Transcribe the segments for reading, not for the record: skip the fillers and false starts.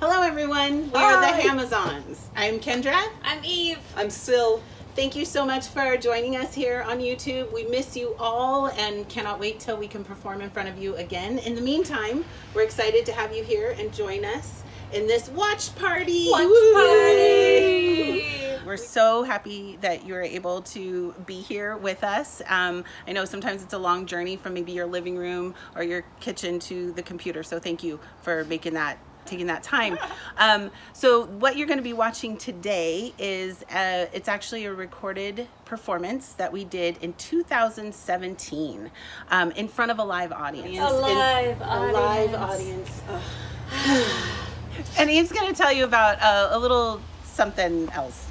Hello, everyone. We are the Hamazons. I'm Kendra. I'm Eve. I'm Sil. Thank you so much for joining us here on YouTube. We miss you all and cannot wait till we can perform in front of you again. In the meantime, we're excited to have you here and join us in this watch party. We're so happy that you're able to be here with us. I know sometimes it's a long journey from maybe your living room or your kitchen to the computer, so thank you for taking that time. So what you're going to be watching today is it's actually a recorded performance that we did in 2017 in front of a live audience. A live audience. And Eve's going to tell you about a little something else.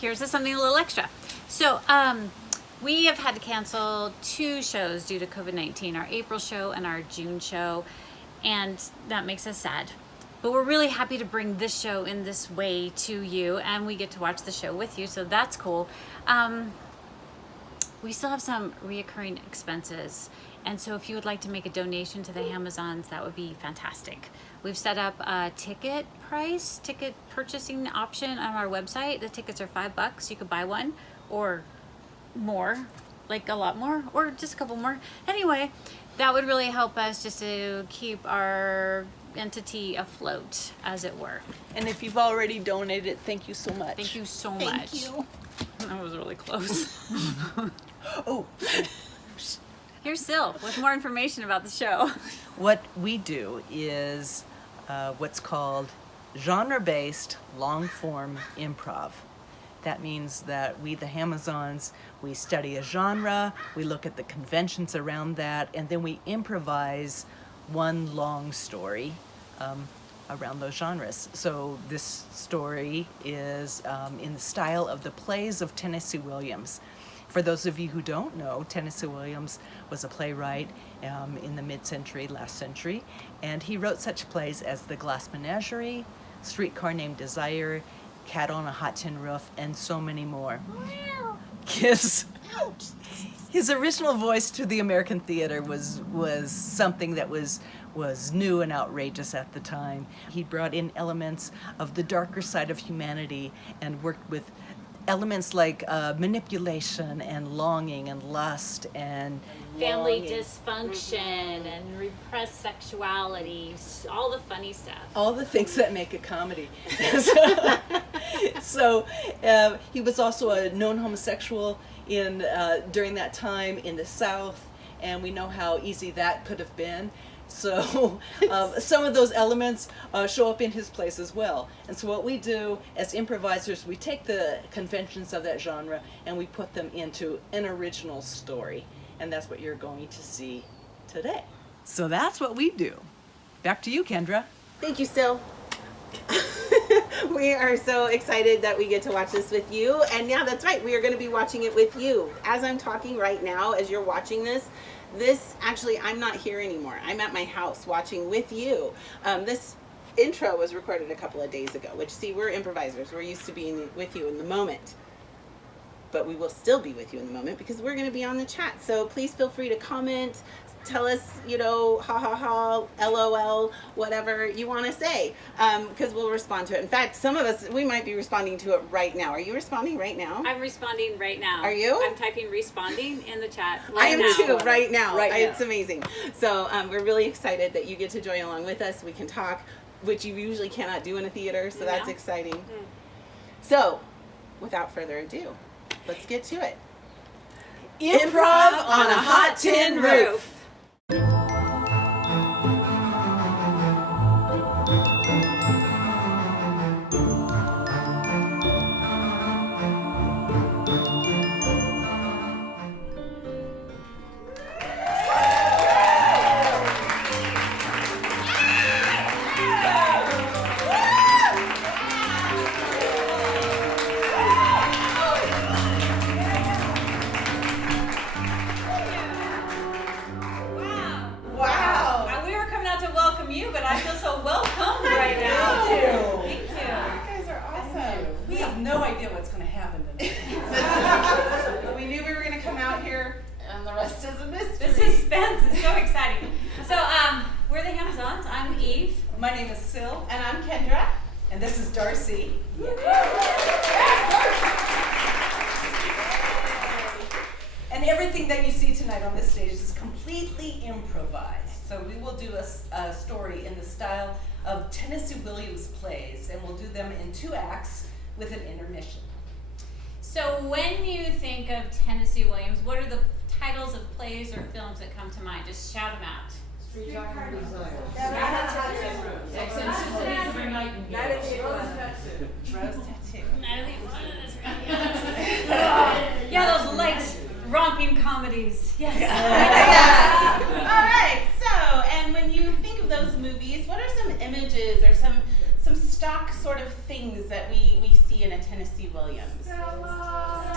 Here's something a little extra. So we have had to cancel 2 shows due to COVID-19, our April show and our June show. And that makes us sad. But we're really happy to bring this show in this way to you, and we get to watch the show with you, so that's cool. We still have some reoccurring expenses, and so if you would like to make a donation to the Hamazons, that would be fantastic. We've set up a ticket purchasing option on our website. The tickets are $5. You could buy one or more, like a lot more, or just a couple more. Anyway, that would really help us just to keep our entity afloat, as it were. And if you've already donated, thank you so much. Thank you so much. Thank you. That was really close. Oh, Here's Sil with more information about the show. What we do is what's called genre-based long-form improv. That means that we, the Hamazons, we study a genre, we look at the conventions around that, and then we improvise one long story around those genres. So this story is in the style of the plays of Tennessee Williams. For those of you who don't know, Tennessee Williams was a playwright in the mid-century, last century, and he wrote such plays as The Glass Menagerie, Streetcar Named Desire, Cat on a Hot Tin Roof, and so many more. His original voice to the American theater was something that was new and outrageous at the time. He brought in elements of the darker side of humanity and worked with elements like manipulation and longing and lust and Family dysfunction and repressed sexuality, all the funny stuff. all the things that make a comedy. So he was also a known homosexual during that time in the South, and we know how easy that could have been. So some of those elements show up in his plays as well. And so what we do as improvisers, we take the conventions of that genre and we put them into an original story. And that's what you're going to see today. so that's what we do. Back to you, Kendra. Thank you, Sil. We are so excited that we get to watch this with you. And yeah, that's right. We are going to be watching it with you. As I'm talking right now, as you're watching this actually, I'm not here anymore. I'm at my house watching with you. This intro was recorded a couple of days ago, which, see, we're improvisers. We're used to being with you in the moment. But we will still be with you in the moment because we're going to be on the chat. So please feel free to comment, tell us, ha ha ha, LOL, whatever you want to say, because we'll respond to it. In fact, some of us, we might be responding to it right now. Are you responding right now? I'm responding right now. Are you? I'm typing responding in the chat I am now. too, right now. Right now. It's amazing. So we're really excited that you get to join along with us. We can talk, which you usually cannot do in a theater, so that's Yeah. exciting. So, without further ado, let's get to it. Improv on a Hot Tin Roof. My name is Syl, And I'm Kendra. and this is Darcy. And everything that you see tonight on this stage is completely improvised. So we will do a story in the style of Tennessee Williams plays, and we'll do them in 2 acts with an intermission. So when you think of Tennessee Williams, what are the titles of plays or films that come to mind? Just shout them out. Rose Tattoo. Yeah, those light romping comedies. Yes. Yeah. All right. So, and when you think of those movies, what are some images or some stock sort of things that we see in a Tennessee Williams? Stella,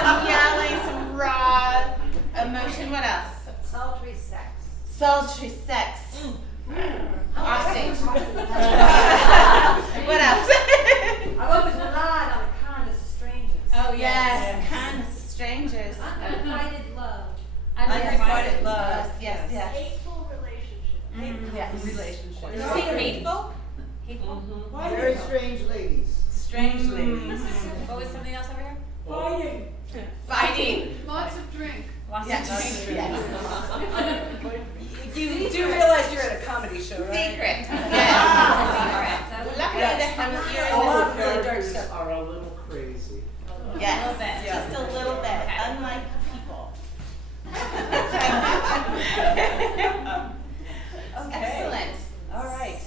some yelling, some raw emotion. What else? Sultry sex. Sultry sex. Off stage. What else? I've always relied on the kindness of strangers. Oh Yes, kind of strangers. Unrequited love. Unrequited love. Yes, yes. Hateful relationship. Yes. Relationship. Did you say hateful? Hateful? Very strange ladies. Strange ladies. What was something else over here? Fighting. Fighting. Lots of drink. Lots Yes. of drink. Yes. You do realize you're at a comedy show, right? Secret. Yes. Alright, Luckily, Yes. they have A you lot of in really dark Characters stuff. are a little crazy. the Yes. A little bit. Just a little bit. Okay. Unlike people. Okay. Excellent. All right.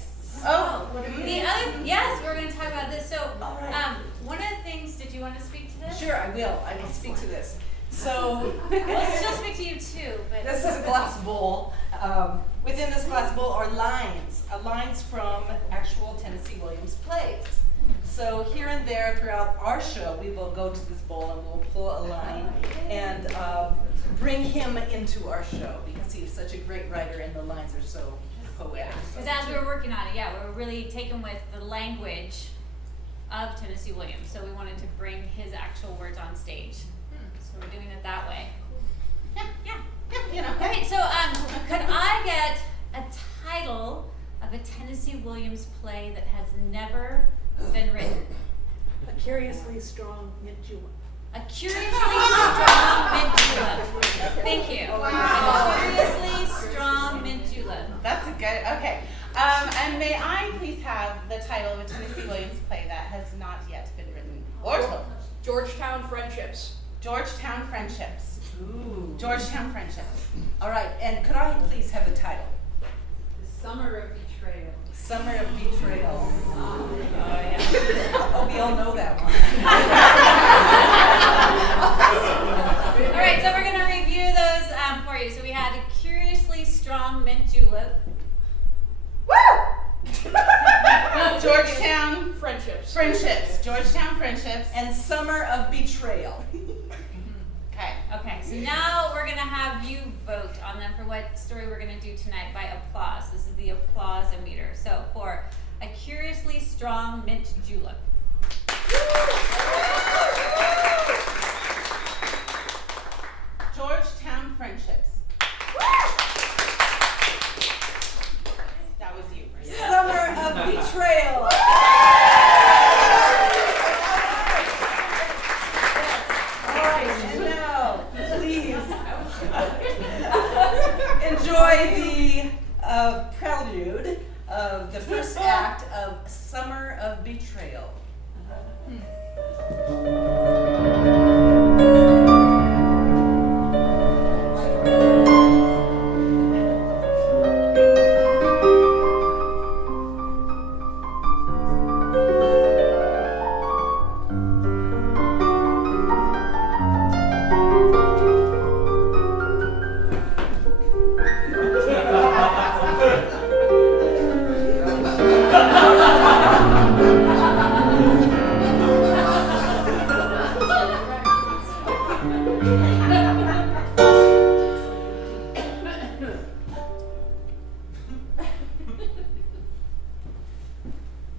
Oh, The other, yes, we're going to talk about this. So, All right. one of the things, did you want to speak to this? Sure, I will. I will speak to this. So, We'll still speak to you too, but. this is a glass bowl. Within this glass bowl are lines from actual Tennessee Williams plays. So here and there throughout our show, we will go to this bowl and we'll pull a line and bring him into our show because he's such a great writer and the lines are so poetic. Because as we were working on it, yeah, we were really taken with the language of Tennessee Williams. So we wanted to bring his actual words on stage. So we're doing it that way. yeah, you know. All right, so could I get a title of a Tennessee Williams play that has never been written? A curiously strong mint julep. A curiously strong mint julep. Thank you. Wow. A curiously strong mint julep. That's a good, okay. And may I please have the title of a Tennessee Williams play that has not yet been written or told? Georgetown Friendships. Georgetown Friendships. Ooh. Georgetown Friendships. All right, and could I please have the title? The Summer of Betrayal. Summer of Betrayal. Oh, we all know that one. All right, so we're going to review those for you. So we had a curiously strong mint julep. Georgetown Friendships. Friendships. Georgetown Friendships. And Summer of Betrayal. Okay. Okay, so now we're going to have you vote on them for what story we're going to do tonight by applause. This is the applause meter. So for a curiously strong mint julep. Georgetown Friendships. That was you. Summer of Betrayal. All right, and now, please enjoy the prelude of the first act of Summer of Betrayal.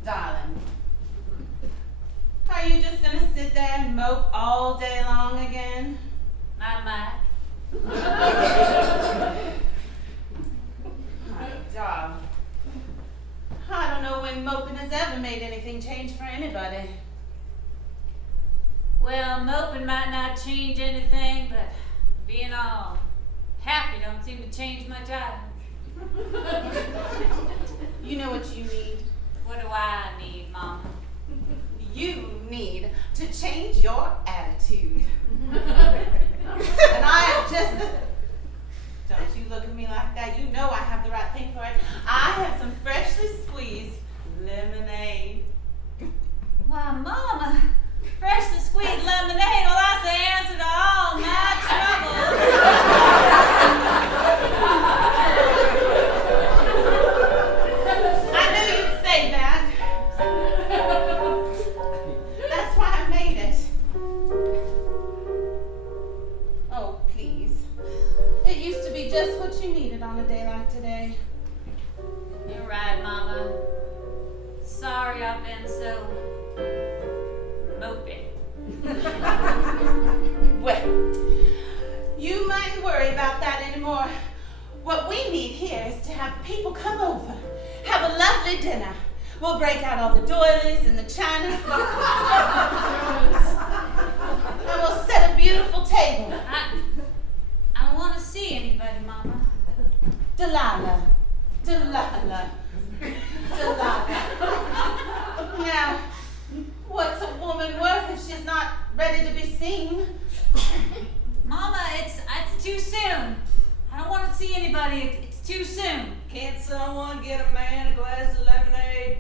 Darling, are you just gonna sit there and mope all day long again? Not much. My dog. knowing moping has ever made anything change for anybody. Well, moping might not change anything, but being all happy don't seem to change much either. You know what you need? What do I need, Mama? You need to change your attitude. And I have just don't you look at me like that. You know I have the right thing for it. I have some freshly squeezed lemonade. Why, Mama, freshly squeezed lemonade, well, that's the answer to all my troubles. I knew you'd say that. That's why I made it. Oh, please. It used to be just what you needed on a day like today. You're right, Mama. Sorry I've been so mopey. Well, you mightn't worry about that anymore. What we need here is to have people come over, have a lovely dinner. We'll break out all the doilies and the china. And we'll set a beautiful table. I don't want to see anybody, Mama. Delilah. Now, what's a woman worth if she's not ready to be seen? Mama, it's too soon. I don't want to see anybody. It's too soon. Can't someone get a man a glass of lemonade?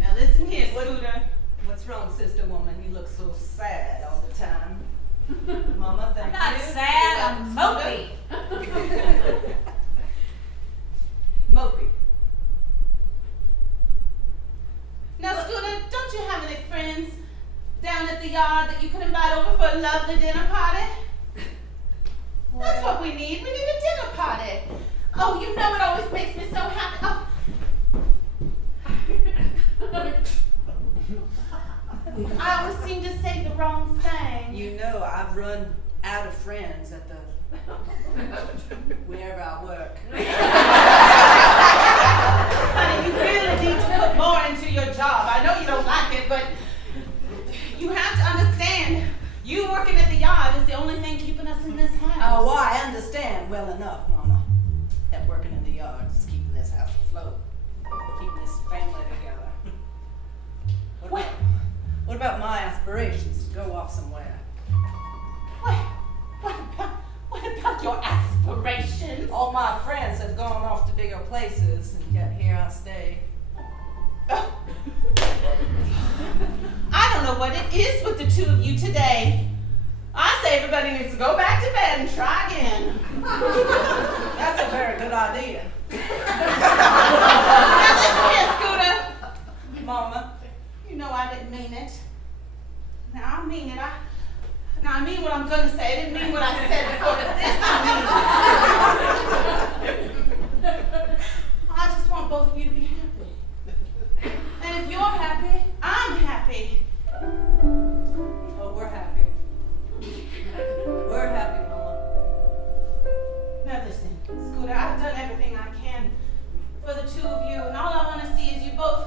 Now listen here, Scooter. What's wrong, sister woman? You look so sad all the time. Mama, thank I'm not you. sad, I'm mopey. Mopey. Now, Scooter, don't you have any friends down at the yard that you could invite over for a lovely dinner party? That's what we need. We need a dinner party. Oh, you know it always makes me so happy. Oh. I always seem to say the wrong thing. You know I've run out of friends at the wherever I work. Honey, you really need to put more into your job. I know you don't like it, but you have to understand, you working at the yard is the only thing keeping us in this house. Oh, well, I understand well enough, Mama, that working in the yard is keeping this house afloat, keeping this family together. What about my aspirations to go off somewhere? What about your aspirations? All my friends have gone off to bigger places, and yet here I stay. I don't know what it is with the two of you today. I say everybody needs to go back to bed and try again. That's a very good idea. Now listen here, Scooter. Mama. You know I didn't mean it. Now I mean it. I mean what I'm gonna say. I didn't mean what I said before, but this I mean. I just want both of you to be happy. And if you're happy, I'm happy. Oh, we're happy. We're happy, Mama. Now listen, Scooter, I've done everything I can for the two of you, and all I want to see is you both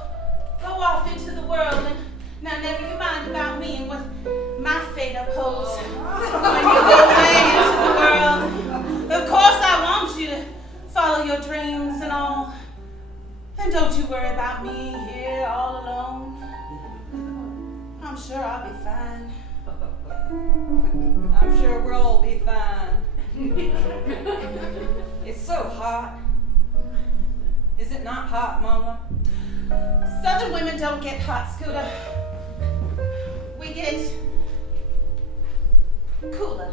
go off into the world, and now never you mind about me and what my fate upholds. When you go away into the world, of course I want you to follow your dreams and all. And don't you worry about me here all alone. I'm sure I'll be fine. I'm sure we'll all be fine. It's so hot. Is it not hot, Mama? Southern women don't get hot, Scooter. We get cooler.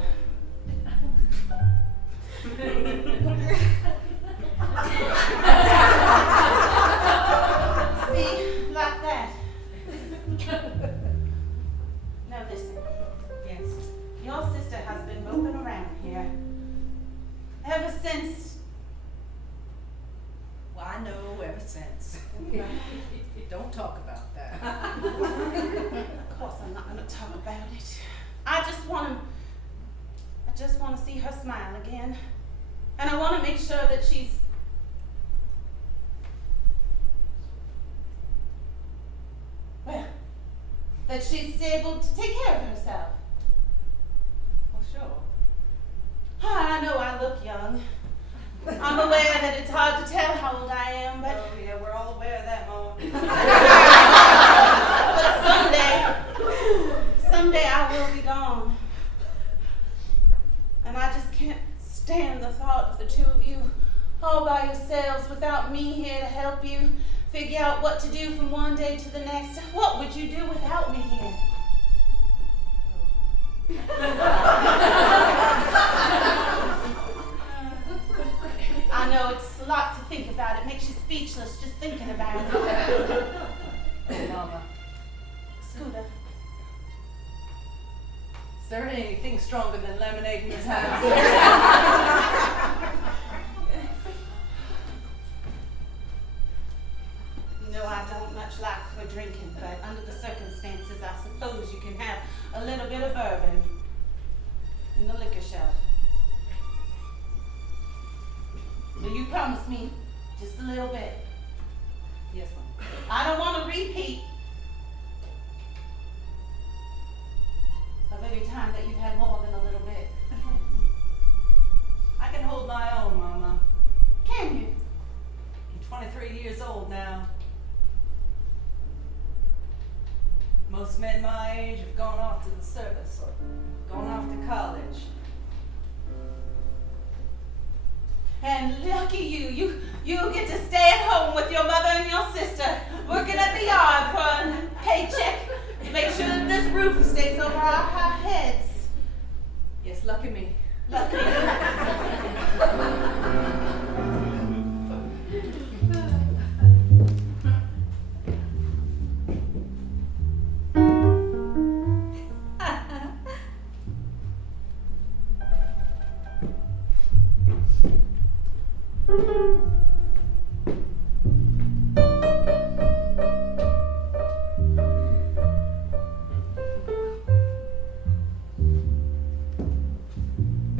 See, like that. Now listen. Yes. Your sister has been moping around here ever since. Well, I know ever since. Don't talk about that. Of course, I'm not going to talk about it. I just want to see her smile again. And I want to make sure that she's that she's able to take care of herself. Well, sure. I know I look young. I'm aware that it's hard to tell how old I am, but Oh, yeah, we're all aware of that, Mom. but someday I will be gone. And I just can't stand the thought of the two of you all by yourselves without me here to help you figure out what to do from one day to the next. What would you do without me here? I know it's a lot to think about. It makes you speechless just thinking about it. Oh, Mama, Scooter. is there anything stronger than lemonade in this house? You know I don't much like for drinking, but under the circumstances, I suppose you can have a little bit of bourbon in the liquor shelf. Will you promise me just a little bit? Yes, Mom. I don't want to repeat of every time that you've had more than a little bit. I can hold my own, Mama. Can you? I'm 23 years old now. Most men my age have gone off to the service or gone off to college. And lucky you get to stay at home with your mother and your sister, working at the yard for a paycheck to make sure that this roof stays over our heads. Yes, lucky me. Lucky.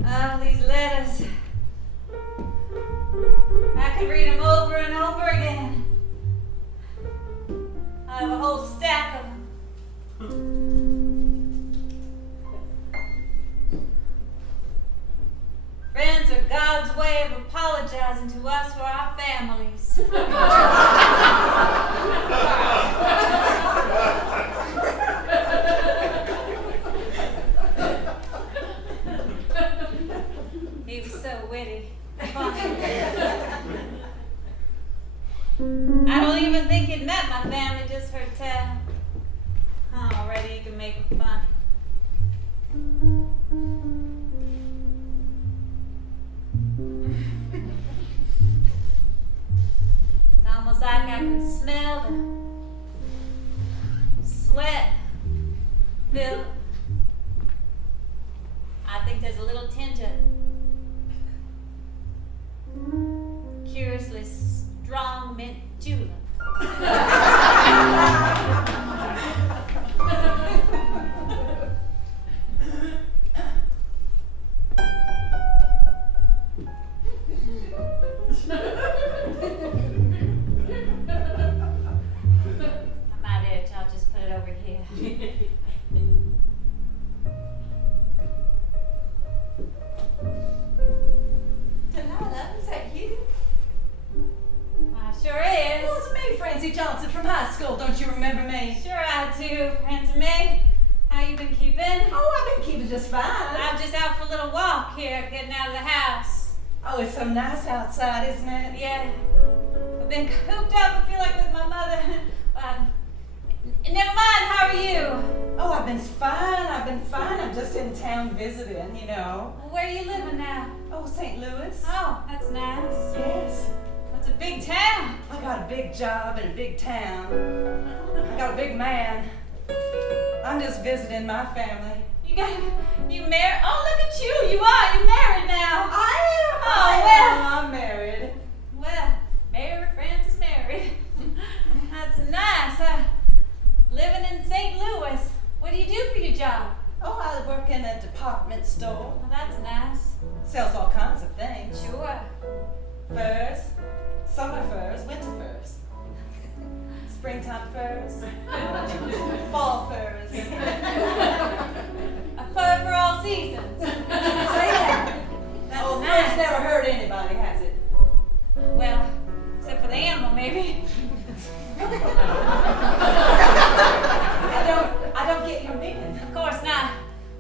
Oh, these letters. I could read them over and over again. I have a whole stack of them. Friends are God's way of apologizing to us for our families. He was so witty. I don't even think he'd met my family, just heard tell. Already you can make it funny. It's almost like I can smell the sweat, feel it. I think there's a little tinge of curiously strong mint julep. I'm out of it. I'll just put it over here. Delilah, is that you? Why, sure is. Well, it's me, Francie Johnson from high school. Don't you remember me? Sure I do, Prince May. How you been keeping? Oh, I've been keeping just fine. I'm just out for a little walk here, getting out of the house. Oh, it's so nice outside, isn't it? Yeah. I've been cooped up, I feel like, with my mother. Never mind, how are you? Oh, I've been fine. I'm just in town visiting, you know. Where are you living now? Oh, St. Louis. Oh, that's nice. Yes. That's a big town. I got a big job in a big town. I got a big man. I'm just visiting my family. You married? Oh, look at you. You're married now. I'm married. Well, Mary Frances married. That's nice. Living in St. Louis. What do you do for your job? Oh, I work in a department store. Well, that's nice. Sells all kinds of of things. Sure. Furs, summer furs, winter furs, springtime furs, fall furs. A fur for all seasons. Say that. That's Oh, nice. furs never hurt anybody, has it? Well, except for the animal, maybe. I don't get your meaning. Of course not.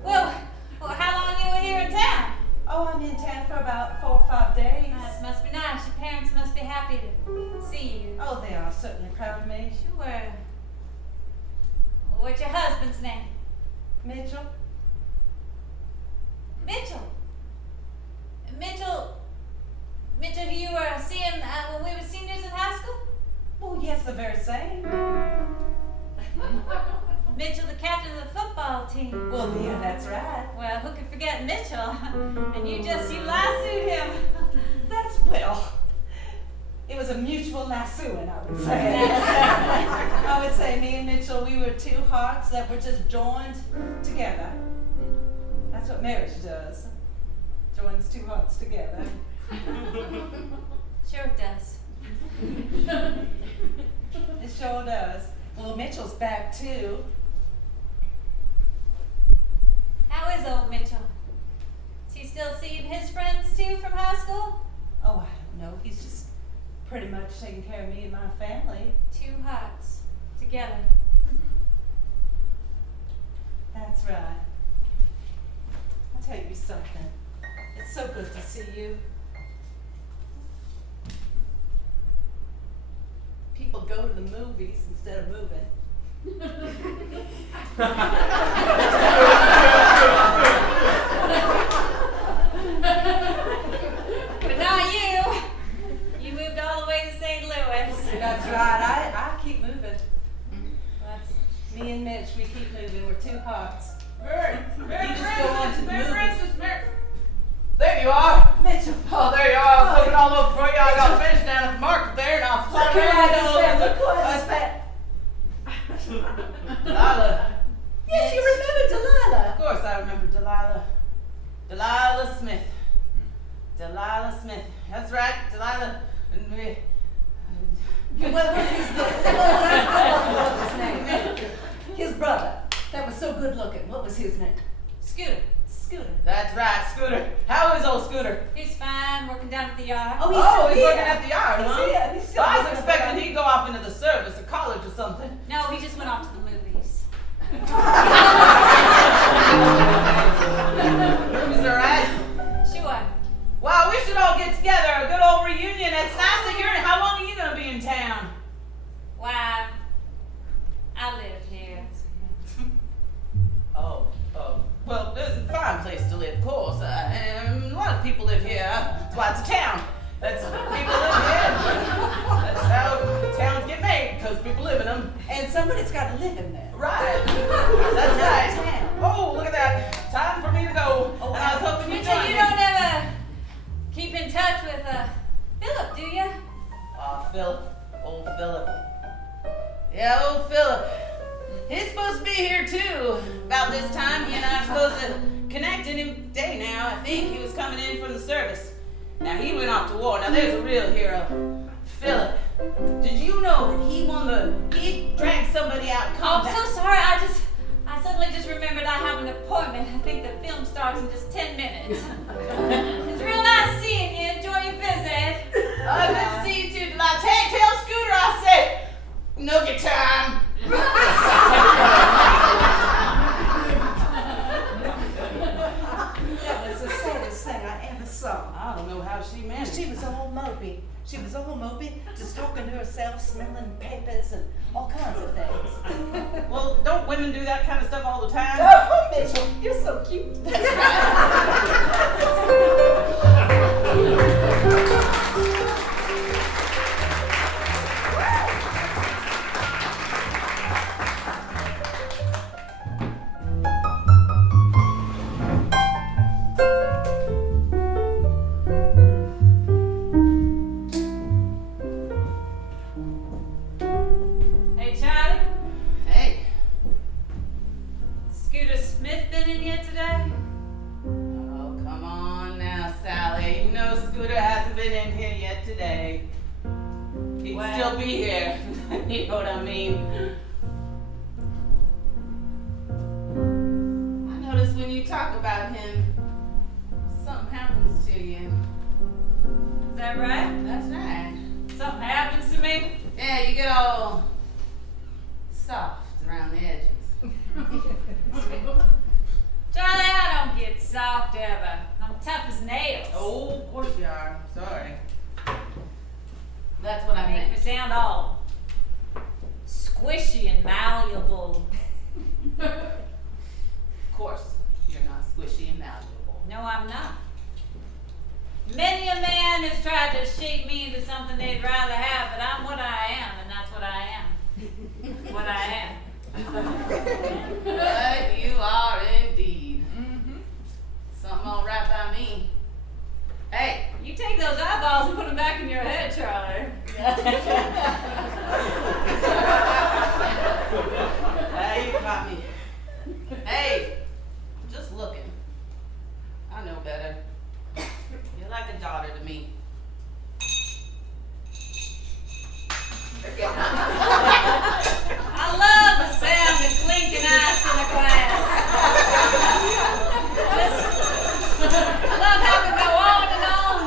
Well, how long you were here in town? Oh, I'm in town for about 4 or 5 days. That must be nice. Your parents must be happy to see you. Oh, they are certainly proud of me. Sure. What's your husband's name? Mitchell? Mitchell. Mitchell, who you were seeing when we were seniors in high school? Oh, yes, the very same. Mitchell, the captain of the football team. Well, yeah, that's right. Well, who could forget Mitchell? And you lassoed him. That's, well, it was a mutual lassoing, I would say. I would say me and Mitchell, we were two hearts that were just joined together. That's what marriage does. Joins two hearts together. Sure it does. It sure does. Well, Mitchell's back too. How is old Mitchell? Is he still seeing his friends too from high school? Oh, I don't know. He's just pretty much taking care of me and my family. Two hearts together. That's right. I'll tell you something. It's so good to see you. People go to the movies instead of moving. But not you. You moved all the way to St. Louis. That's right. I keep moving. That's Me and Mitch, we keep moving. We're two hearts. Mary You just go on to the movies. Francis, Mary. There you are. Mitchell. Oh, there you are. I was looking all over for you. I got finished down at the market there, and I was Look flying at around all this over. Look at this fat. Delilah. Yes, you remember Delilah. Of course, I remember Delilah. Delilah Smith. Delilah Smith. That's right, Delilah. And we- What was his name? His brother. That was so good looking. What was his name? Scooter. Scooter. That's right, Scooter. How is old Scooter? He's fine, working down at the yard. Oh, Oh, he's still working here. at the yard, He's huh? here. He's still Well, I was working at the expecting yard. he'd go off into the service or college or something. No, he just went off to the movies. Is that right? Sure. Wow, we should all get together, a good old reunion. It's nice that you're in. How long are you going to be in town? Why, I live here. Oh, well, it's a fine place to live, of course. And a lot of people live here. That's why it's a town. That's people live here. That's how towns get made, because people live in them. And somebody's got to live in there. Right. That's right. Oh, look at that. Time for me to go. Oh, And I was hoping you'd Mitchell, join you me. don't ever keep in touch with Philip, do you? Philip. Old Philip. Yeah, old Philip. He's supposed to be here too about this time. He and I are supposed to connect any day now. I think he was coming in from the service. Now he went off to war. Now there's a real hero. Philip. Did you know that he dragged somebody out of Oh, I'm combat? so sorry. I suddenly just remembered I have an appointment. I think the film starts in just 10 minutes. It's real nice seeing you. Enjoy your visit. Good to see you too. Delilah. Tell Scooter I said, no good time. That was the saddest thing I ever saw. I don't know how she managed. She was all mopey. She was all mopey, just talking to herself, smelling papers and all kinds of things. Well, don't women do that kind of stuff all the time? Oh, Mitchell, you're so cute. Hey, Charlie. Hey. Scooter Smith been in here today? Oh, come on now, Sally. know Scooter hasn't been in here yet today. He'd still be here. You know what I mean? I notice when you talk about him, something happens to you. Is that right? That's right. Something happens to me? Yeah, you get all soft around the edges. Charlie, I don't get soft ever. I'm tough as nails. Oh, of course you are. Sorry. That's what I Make me meant. sound all squishy and malleable. Of course, you're not squishy and malleable. No, I'm not. Many a man has tried to shape me into something they'd rather have, but I'm what I am, and that's what I am. What I am. But you are indeed. Something all right by me. Hey, You take those eyeballs and put them back in your head, Charlie. you caught me. Hey, just looking. I know better. You're like a daughter to me. I love the sound of clinking ice in a glass. I love how it go on and on.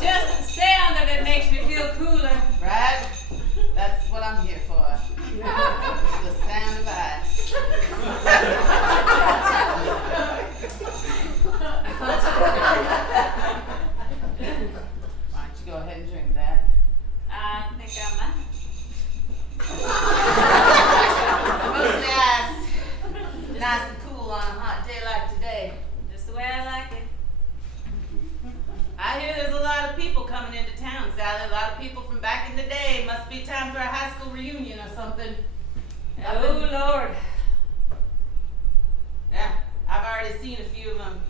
Just the sound of it makes me feel cooler. Right? That's what I'm here for. The sound of ice. Why don't you go ahead and drink that? I think I might. Mostly ice. Nice and cool on a hot day like today. Just the way I like it. I hear there's a lot of people coming into town, Sally. A lot of people from back in the day. Must be time for a high school reunion or something. Oh, Lord. Yeah, I've already seen a few of them.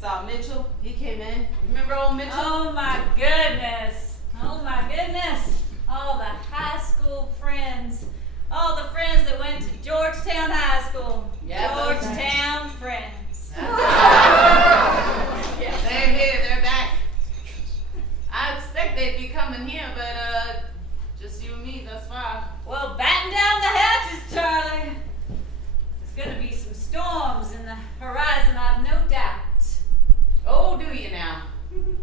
Saw Mitchell. He came in. Remember old Mitchell? Oh, my goodness. Oh, my goodness. All the high school friends. All the friends that went to Georgetown High School. Yeah, those Georgetown friends. They're here. They're back. I expect they'd be coming here, but just you and me thus far. Well, batten down the hatches, Charlie. There's going to be some storms in the horizon, I've no doubt. Oh, do you now? You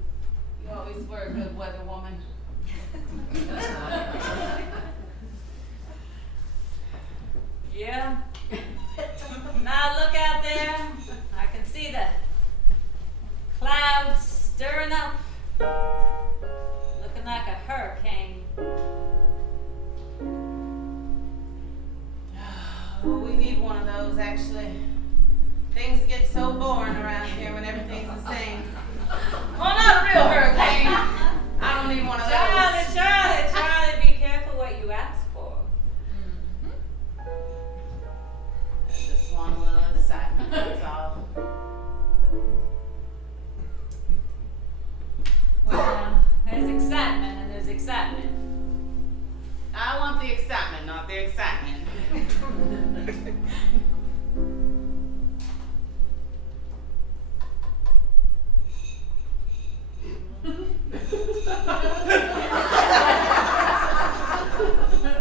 always were a good weather woman. Yeah. Now look out there. I can see the clouds stirring up. Looking like a hurricane. Oh, we need one of those, actually. Things get so boring around here when everything's the same. Well, not a real hurricane. I don't need one of those. Charlie, be careful what you ask for. I just want a little excitement, that's all. Well, there's excitement and there's excitement. I want the excitement, not the excitement.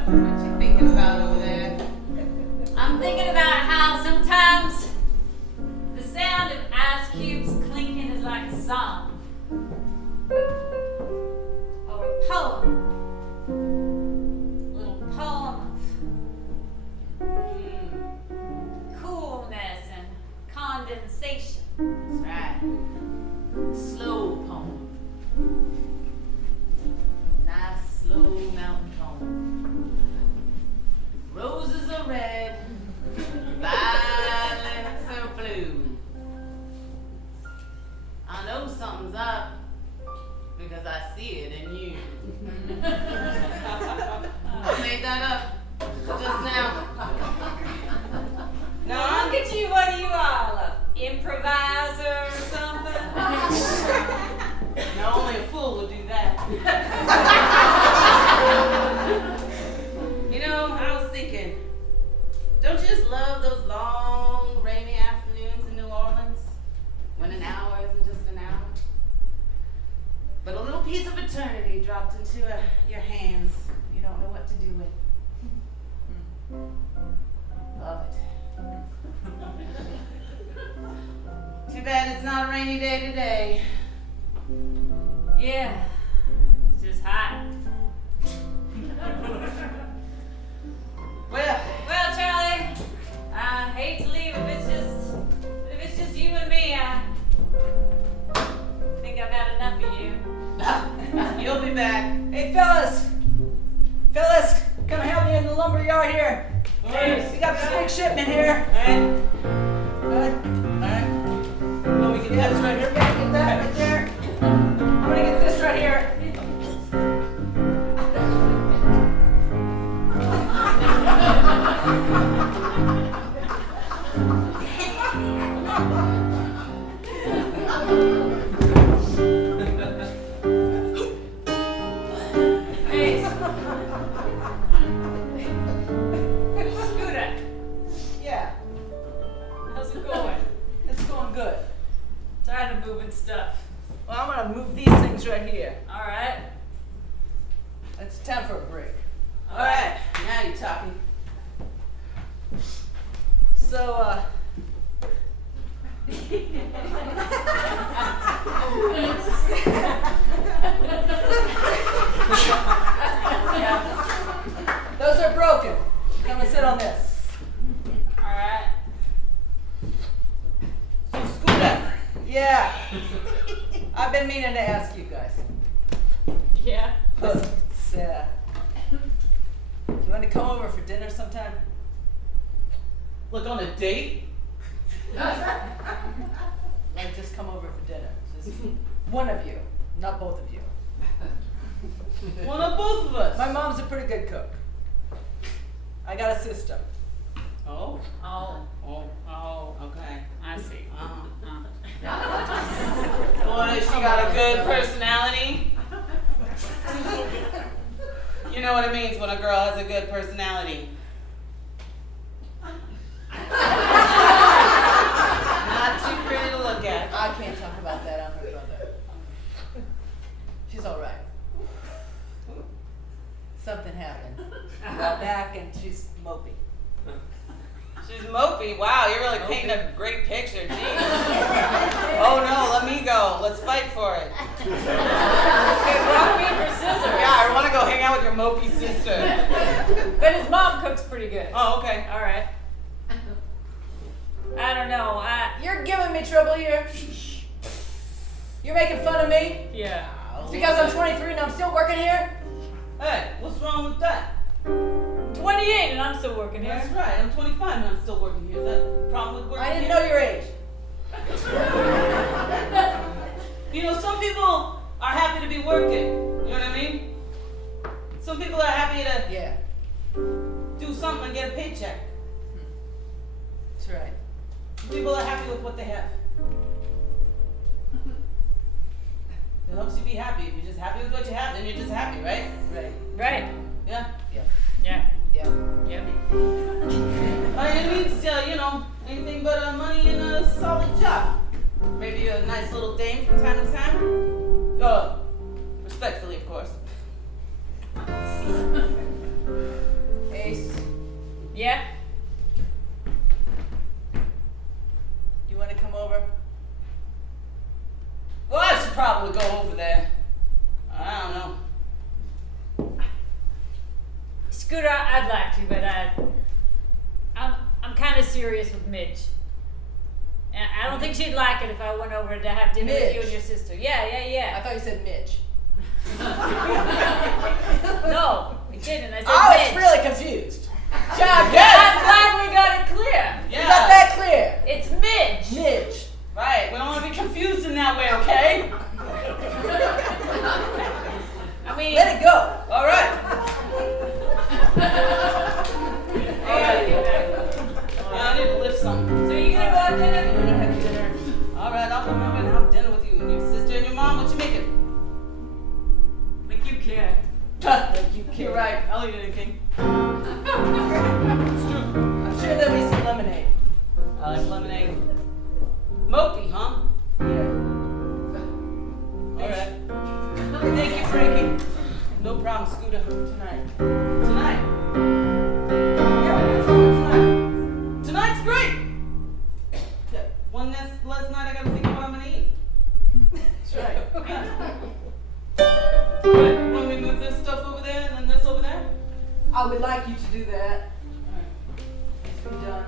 What you thinking about over there? I'm thinking about how sometimes the sound of ice cubes clinking is like a song. Or a poem. A little poem of coolness and condensation. That's right. Slow poem. Nice, slow mountain poem. Roses are red, violets are blue. I know something's up because I see it in you. I made that up just now. Now look at you, what are you all, a improviser or something? Now only a fool be dropped into your hands. You don't know what to do with. Love it. Too bad it's not a rainy day today. Yeah, it's just hot. Well, Charlie, I hate to leave if it's just you and me. I think I've had enough of you. you'll be back. Hey, fellas! Fellas, come help me in the lumber yard here. We got this big shipment here. Alright. Well, we can do this right here. Yeah, get that right there. I'm gonna get this right here. Hey, Scooter, Yeah, how's it going? it's going good. Tired of moving stuff. Well, I'm gonna move these things right here. All right. It's time for a break. Alright, now you're talking. So, those are broken. Come and sit on this. All right. Scooter. Yeah. I've been meaning to ask you guys. Yeah. It's, you want to come over for dinner sometime? Look, on a date? Like, just come over for dinner. Just one of you, not both of you. One of both of us. My mom's a pretty good cook. I got a sister. Oh? Oh, Okay. I see. Boy, she got a good personality. You know what it means when a girl has a good personality. Not too pretty to look at. I can't talk about that. I'm her brother. She's all right. Something happened a while back, and she's mopey. She's mopey. Wow, you're really painting a great picture. Jeez. Oh no, let me go. Let's fight for it. Okay, rock, paper, scissors. Yeah, I want to go hang out with your mopey sister. But his mom cooks pretty good. Oh, okay. All right. I don't know. You're giving me trouble here. You're making fun of me Yeah. because I'm 23 and I'm still working here. Hey, what's wrong with that? 28 and I'm still working here. That's right. I'm 25 and I'm still working here. Is that a problem with working I didn't here? know your age. You know, some people are happy to be working. You know what I mean? Some people are happy to Yeah, do something and get a paycheck. that's right. Some people are happy with what they have. It helps you be happy. If you're just happy with what you have, then you're just happy, right? Right. Right. Yeah. Yeah. Yeah. Yeah. Yeah. It means, you know, anything but money and a solid job. Maybe a nice little dame from time to time. Respectfully, of course. Ace, Yeah. you want to come over? Well, I should probably go over there. I don't know. Scooter, I'd like to, but I'm kind of serious with Midge. And I don't think she'd like it if I went over to have dinner with you Midge? and your sister. Yeah. I thought you said Mitch. No, I didn't. I said I was Midge. really confused. John, I'm glad we got it clear. you got that clear. It's Midge. Midge. Right. We don't want to be confused in that way, okay? I mean, Let it go. All right. I gotta get back. Yeah, I need to lift something. So you gonna go out dinner? I'm gonna have dinner. All right, I'll come over and have dinner with you and your sister and your mom. What you making? Like you can. You're right. I'll eat anything. It's true. I'm sure there'll be some lemonade. I like lemonade. Mopey, huh? Yeah. All right. Thank you, Frankie. problem, Scooter? Tonight. Yeah, what's wrong tonight? Tonight's great. Yeah, one less night I gotta think of what I'm gonna eat. That's right. Right, when we move this stuff over there and then this over there? I would like you to do that. Be done.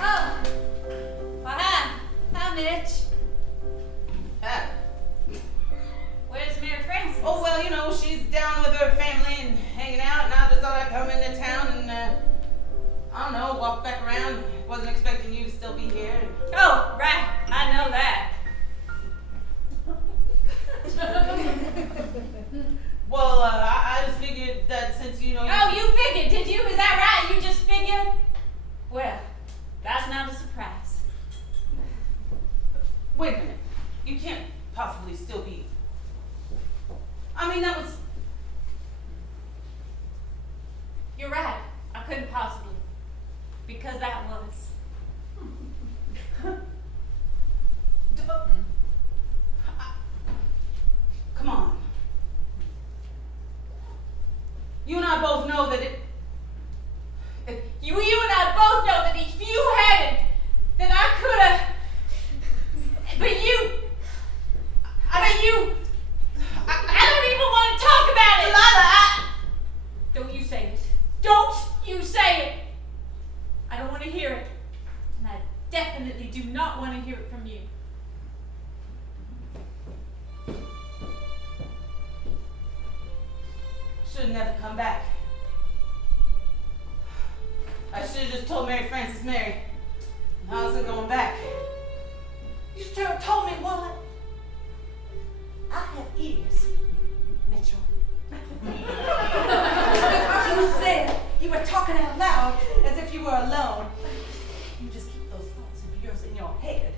Oh. Well, hi. Hi, Mitch. Ah. Where's Mary Frances? Oh, well, you know, she's down with her family and hanging out, and I just thought I'd come into town and, I don't know, walk back around. Wasn't expecting you to still be here. Oh, right. I know that. Well, I just figured that since, you know... Oh, you figured, did you? Is that right? You just figured? Well, that's not a surprise. Wait a minute. You can't possibly still be... I mean, that was... You're right. I couldn't possibly. Because that was. Come on. You and I both know that it... You and I both know that if you hadn't, then I could have. But you. I don't even want to talk about it. Delilah, Don't you say it. Don't you say it. I don't want to hear it. And I definitely do not want to hear it from you. should have never come back. I should have just told Mary Frances Mary. I wasn't going back. You should have told me what? I have ears, Mitchell. You said you were talking out loud as if you were alone. You just keep those thoughts of yours in your head.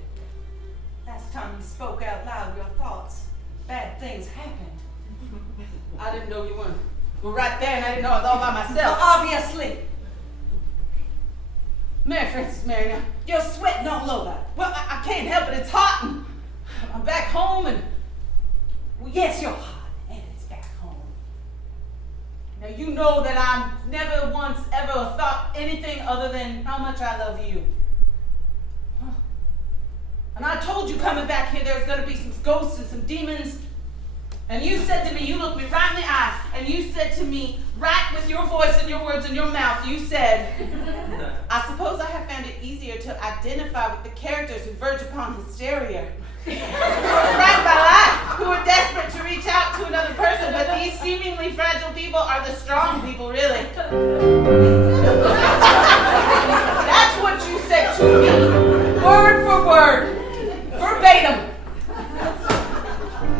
Last time you spoke out loud your thoughts, bad things happened. I didn't know you were right there, and I didn't know I was all by Well, myself. obviously, Mary Frances Mary, now. you're sweating all over. Well, I can't help it. It's hot, and I'm back home, and Well, yes, you're hot, and it's back home. now you know that I never once ever thought anything other than how much I love you. And I told you coming back here there was going to be some ghosts and some demons. And you said to me, you looked me right in the eye, and you said to me, right with your voice and your words and your mouth, you said, I suppose I have found it easier to identify with the characters who verge upon hysteria. Who are frightened by life, who are desperate to reach out to another person, but these seemingly fragile people are the strong people, really. That's what you said to me, word for word, verbatim.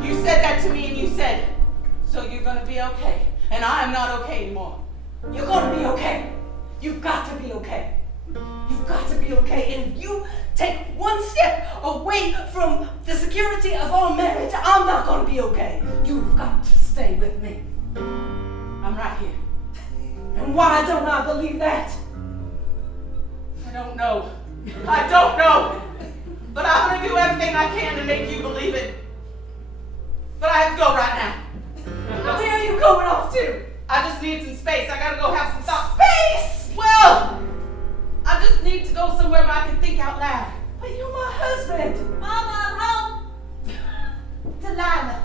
You said that to me, and you said, so you're going to be okay, and I am not okay anymore. You're gonna be okay. You've got to be okay. You've got to be okay. And if you take one step away from the security of our marriage, I'm not gonna be okay. You've got to stay with me. I'm right here. And why don't I believe that? I don't know. I don't know. But I'm going to do everything I can to make you believe it. But I have to go right now. Where are you going off to? I just need some space. I gotta go have some thoughts. Space! Well, I just need to go somewhere where I can think out loud. But you're my husband. Mama, I'm home. Delilah,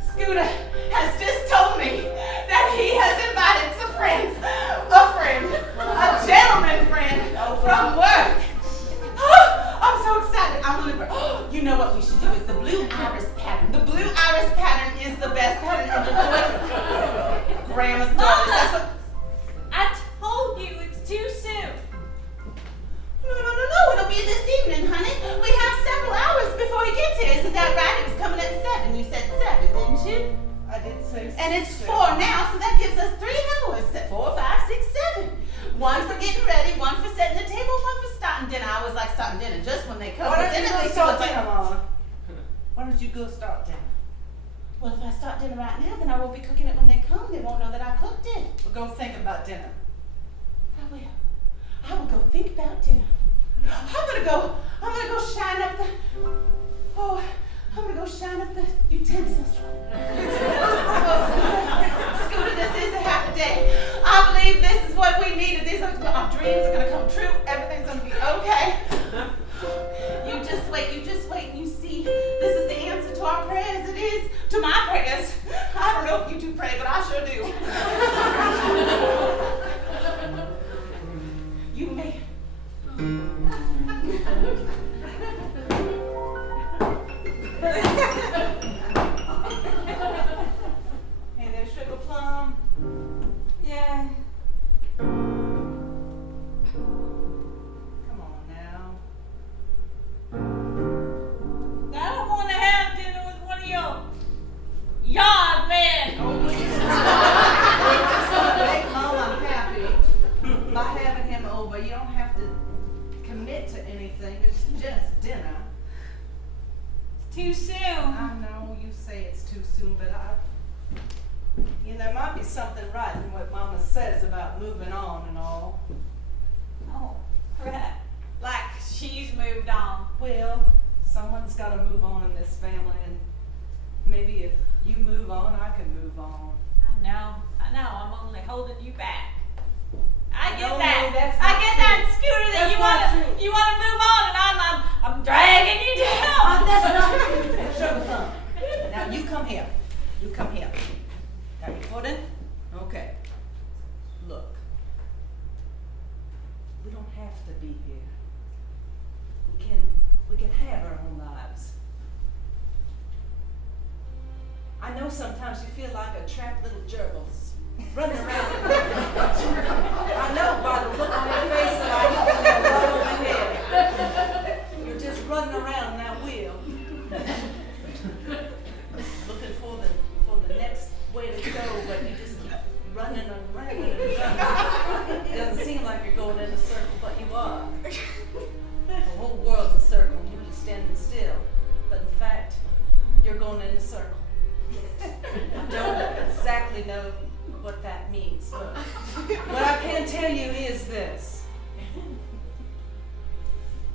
Scooter has just told me that he has invited some friends, a gentleman friend from work. Oh, I'm so excited. You know what we should do is the blue iris pattern. The blue iris pattern is the best pattern in the world. Grandma's daughter. That's what. I told you it's too soon. No. It'll be this evening, honey. We have several hours before he gets here. Isn't that right? It was coming at 7. You said 7, didn't you? I did say And it's 4 now, so that gives us 3 hours. 4, 5, 6, 7. 1 for getting ready, 1 for setting the table, 1 for starting dinner. I always like starting dinner just when they come. Why don't you go start dinner, Mama? Why don't you go start dinner? Well, if I start dinner right now, then I won't be cooking it when they come. They won't know that I cooked it. We're gonna think about dinner. I will go think about dinner. I'm gonna go shine up the utensils. Scooter, this is a happy day. I believe this is what we needed. Our dreams are gonna come true. Everything's gonna be okay. You just wait and you see. This is the answer to our prayers. It is to my prayers. I don't know if you two pray, but I sure do. You may. Hey there, Sugar Plum. Yeah. Come on now. I don't want to have dinner with one of your yard men. Just gonna make Mama happy by having him over. You don't have to commit to anything. It's just dinner. Too soon. I know you say it's too soon, but there might be something right in what Mama says about moving on and all. Oh, right. Like she's moved on. Well, someone's got to move on in this family, and maybe if you move on, I can move on. I know. I'm only holding you back. I get No, that. that's I not get true. that, Scooter, that That's not you wanna move on, and I'm dragging you down. That's not true. Sugar Plum. Now you come here. You come here. Got your foot in? Okay. Look. We don't have to be here. We can have our own lives. I know sometimes you feel like a trapped little gerbils running around. I know by the look on your face that I hit you right over the head. You're just running around that wheel, looking for the next way to go, but you just keep running and running and running. It doesn't seem like you're going in a circle, but you are. The whole world's a circle, and you're just standing still. But in fact, you're going in a circle. I don't exactly know what that means, but what I can tell you is this.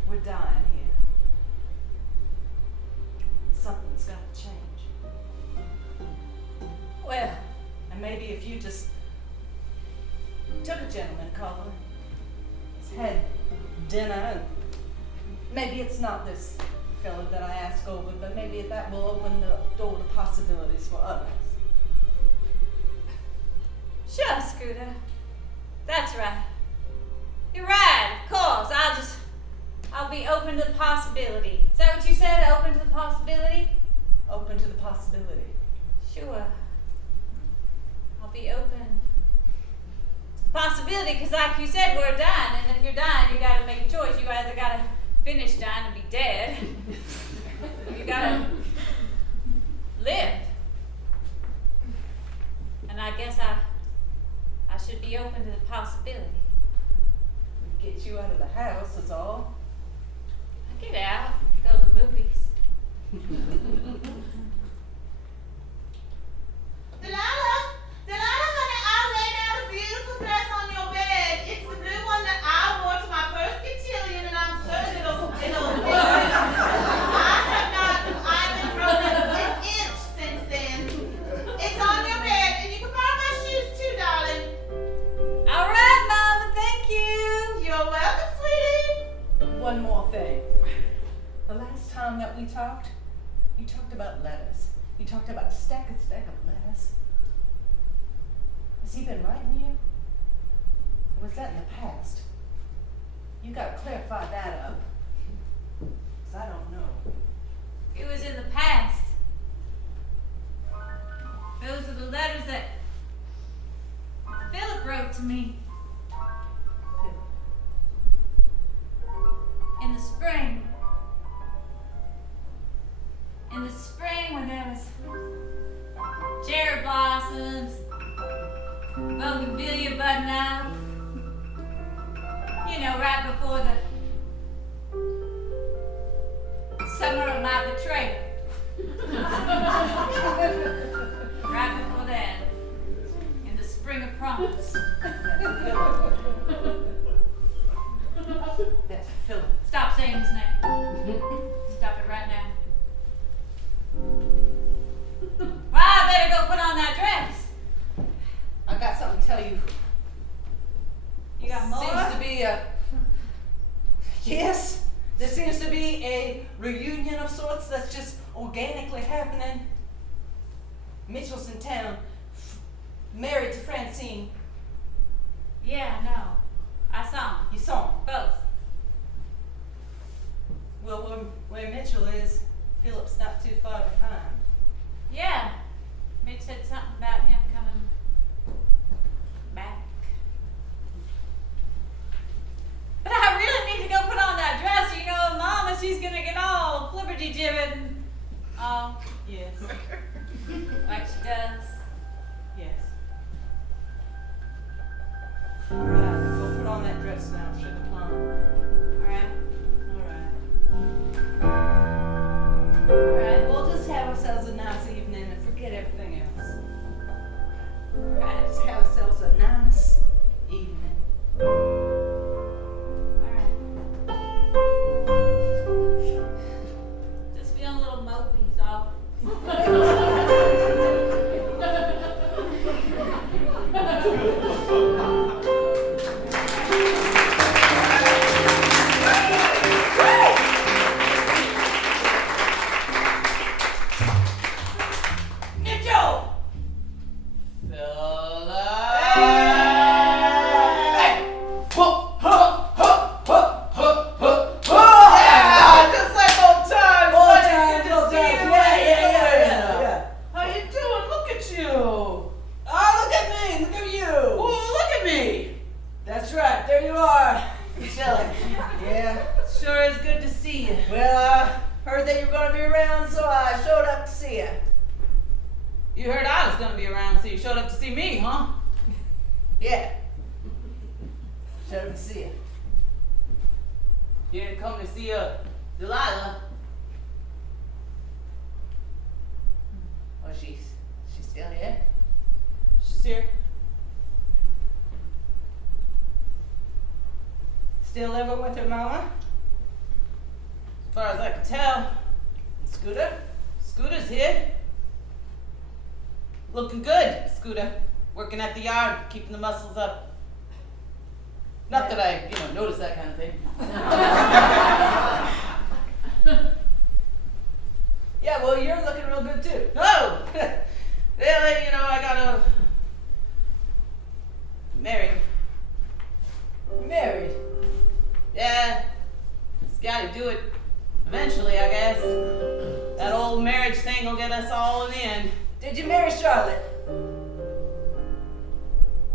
We're dying here. Something's got to change. Well, And maybe if you just took a gentleman caller, had dinner, and maybe it's not this fellow that I ask over, but maybe that will open the door to possibilities for others. sure, Scooter. That's right. You're right, of course. I'll be open to the possibility. Is that what you said? Open to the possibility? Open to the possibility. Sure. I'll be open. Possibility, because like you said, we're dying, and if you're dying, you gotta make a choice. You either gotta finish dying and be dead, or you gotta live. And I guess I should be open to the possibility. Get you out of the house is all. I get out, go to the movies. Delilah, honey, I laid out a beautiful dress on your bed. It's the blue one that I wore to my first cotillion, and I'm certain it'll fit. I haven't grown an inch since then. It's on your bed, and you can borrow my shoes too, darling. All right, Mama, thank you. You're welcome, sweetie. One more thing. The last time that we talked, you talked about letters. You talked about a stack of letters. Has he been writing you? Or was that in the past? You gotta clarify that up. 'Cause I don't know. It was in the past. Those are the letters that Philip wrote to me in the spring. In the spring when there was cherry blossoms, bougainvillea budding out. You know, right before the summer of my betrayal. Right before that, in the spring of promise. happening? Mitchell's in town, married to Francine. Yeah, no. I saw him. You saw him? Both. Well, where Mitchell is, Philip's not too far behind. Yeah. Mitch said something about him coming back. But I really need to go put on that dress. You know, Mama, she's gonna get all flibberty-gibbet. Oh, Yes. like she does. Yes. All right, go put on that dress now, Sugar Plum. Alright. All right. Alright. We'll just have ourselves a nice evening and forget everything else. Alright. Just have ourselves a nice evening. Alright. Just feeling a little mopey, so. Mitchell! Yeah, just like old times. Old buddy. times, Good to old see times. you. Yeah. How you doing? Look at you. Oh, look at me! Look at you! Oh, look at me. That's right, there you are. Chilling. Yeah. Sure is good to see you. Well, I heard that you were going to be around, so I showed up to see you. You heard I was gonna be around, so you showed up to see me, huh? Yeah. Showed up to see you. You didn't come to see Delilah. Oh, she's still here? She's here. Still living with her mama? As far as I can tell. Scooter? Scooter's here. Looking good, Scooter. Working at the yard, keeping the muscles up. Not that I, notice that kind of thing. Yeah, well, you're looking real good too. No! Well, I gotta... Married. Married? Yeah. Just gotta do it eventually, I guess. That old marriage thing will get us all in the end. Did you marry Charlotte?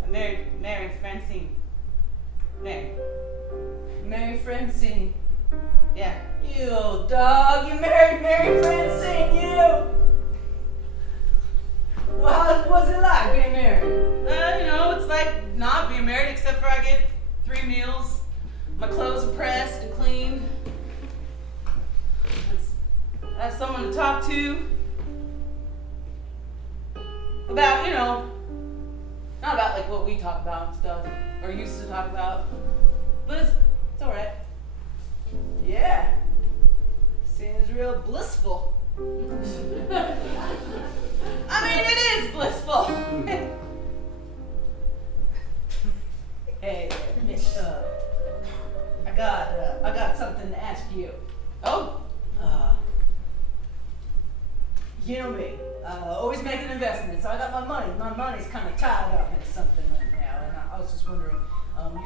I married Francine. Marry Francine. Yeah. You old dog, you married Mary Francine, you! Well, how was it like being married? It's like not being married, except for I get 3 meals. My clothes are pressed and cleaned. I have someone to talk to. About, not about like what we talk about and stuff, or used to talk about. But it's alright. Yeah. Seems real blissful. I mean, it is blissful. Hey, Mitch, I got something to ask you. Oh, You know me, always making investments. So I got my money's kind of tied up in something right now, and I was just wondering,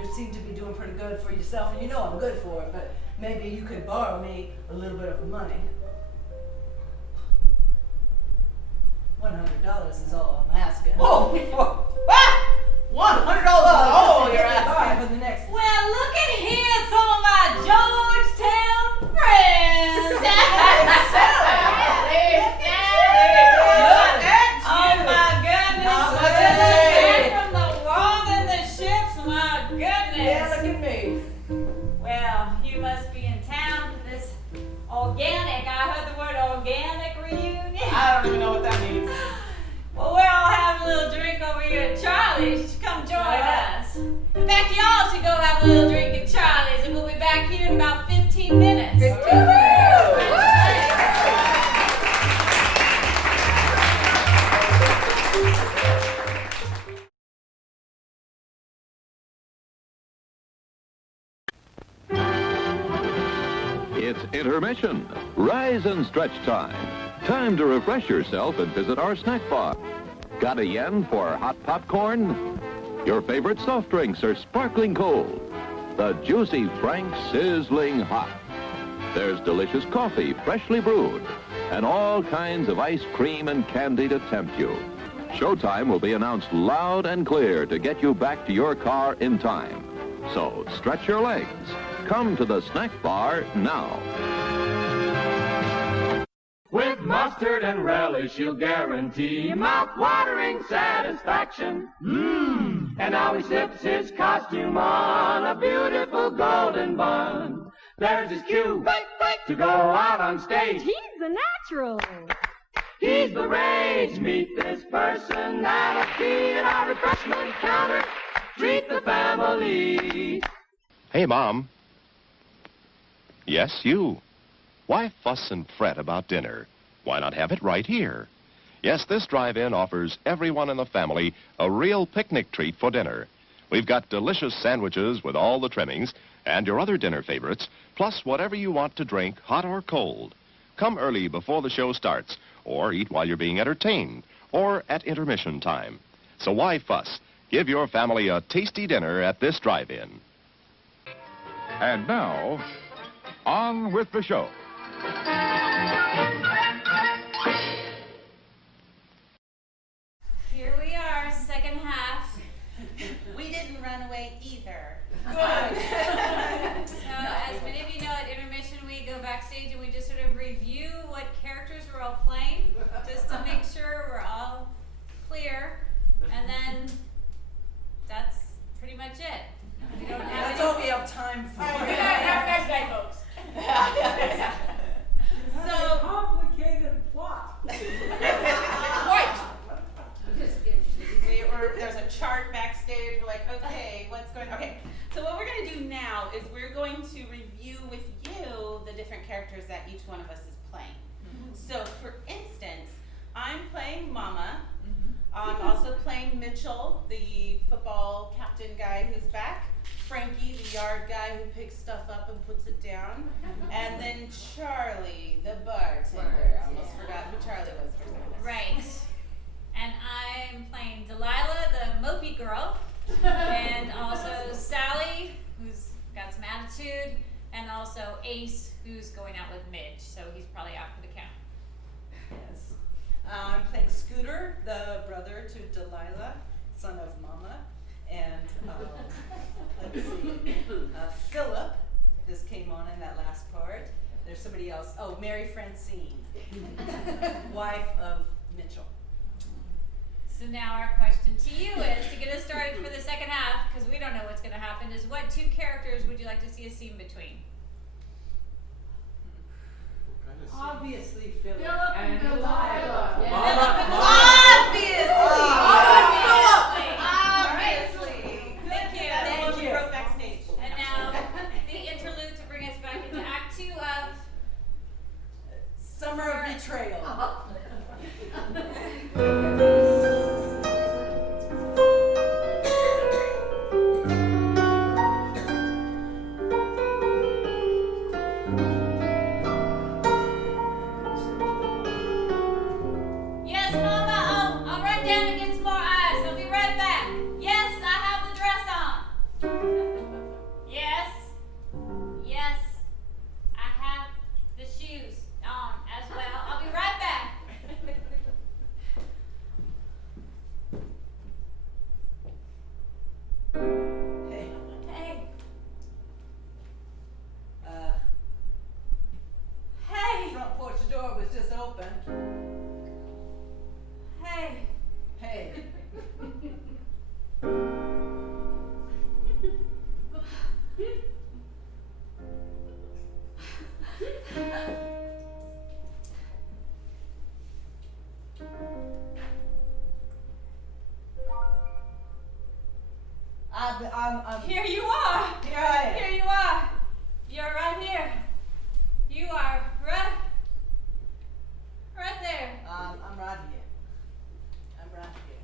you seem to be doing pretty good for yourself, and I'm good for it, but maybe you could borrow me a little bit of money. $100 is all I'm asking. oh, $100 is all you're asking. For the next. Well, look at here, some of my Georgetown friends. Oh my goodness! Back from the wars and the ships, my goodness! Yeah, look at me. Well, you must be in town for this organic. I heard the word organic reunion. I don't even know what that means. Well, we're all having a little drink over here at Charlie's. Come join us. In fact, y'all should go have a little drink at Charlie's, and we'll be back here in about 15 minutes. 15 minutes. It's intermission. Rise and stretch time. Time to refresh yourself and visit our snack bar. Got a yen for hot popcorn? Your favorite soft drinks are sparkling cold. The Juicy Frank sizzling hot. There's delicious coffee, freshly brewed, and all kinds of ice cream and candy to tempt you. Showtime will be announced loud and clear to get you back to your car in time. So stretch your legs. Come to the snack bar now. With mustard and relish, you'll guarantee mouth-watering satisfaction. And now he slips his costume on a beautiful golden bun. There's his cue to go out on stage. He's the natural. He's the rage. Meet this person that'll be at our refreshment counter. Treat the family. Hey, Mom. Yes, you. Why fuss and fret about dinner? Why not have it right here? Yes, this drive-in offers everyone in the family a real picnic treat for dinner. We've got delicious sandwiches with all the trimmings and your other dinner favorites, plus whatever you want to drink, hot or cold. Come early before the show starts, or eat while you're being entertained, or at intermission time. So why fuss? Give your family a tasty dinner at this drive-in. And now, on with the show. Here we are, second half. We didn't run away either. So, as many of you know, at intermission we go backstage and we just sort of review what characters we're all playing, just to make sure we're all clear, and then that's pretty much it. We don't have That's any- all we have time for. Have a nice day, folks. So, Complicated plot. there's a chart backstage. We're like, okay, what's going on? Okay, so what we're going to do now is we're going to review with you the different characters that each one of us is playing. So, for instance, I'm playing Mama. I'm also playing Mitchell, the football captain guy who's back. Frankie, the yard guy who picks stuff up and puts it down. And then Charlie, the bartender. I almost forgot who Charlie was for a second. Right. And I'm playing Delilah, the mopey girl, and also Sally, who's got some attitude, and also Ace, who's going out with Midge, so he's probably out for the count. Yes. I'm playing Scooter, the brother to Delilah, son of Mama. And let's see, Philip, this came on in that last part. There's somebody else. Oh, Mary Francine, wife of Mitchell. So now our question to you is, to get us started for the second half, because we don't know what's going to happen, is what two characters would you like to see a scene between? Obviously, Philip and Delilah. Obviously! Obviously! Thank you. That's what we wrote backstage. And now, the interlude to bring us back into Act 2 of Summer of Betrayal. Yes, Mama, I'll run down and get some more ice. I'll be right back. Yes, I have the dress on. Yes. Yes, I have the shoes on as well. I'll be right back. Hey. Hey. Hey. Front porch door was just open. Hey. Hey. I'm Here you are. Here I am. Here you are. You're right here. You are right there. I'm right here. I'm right here.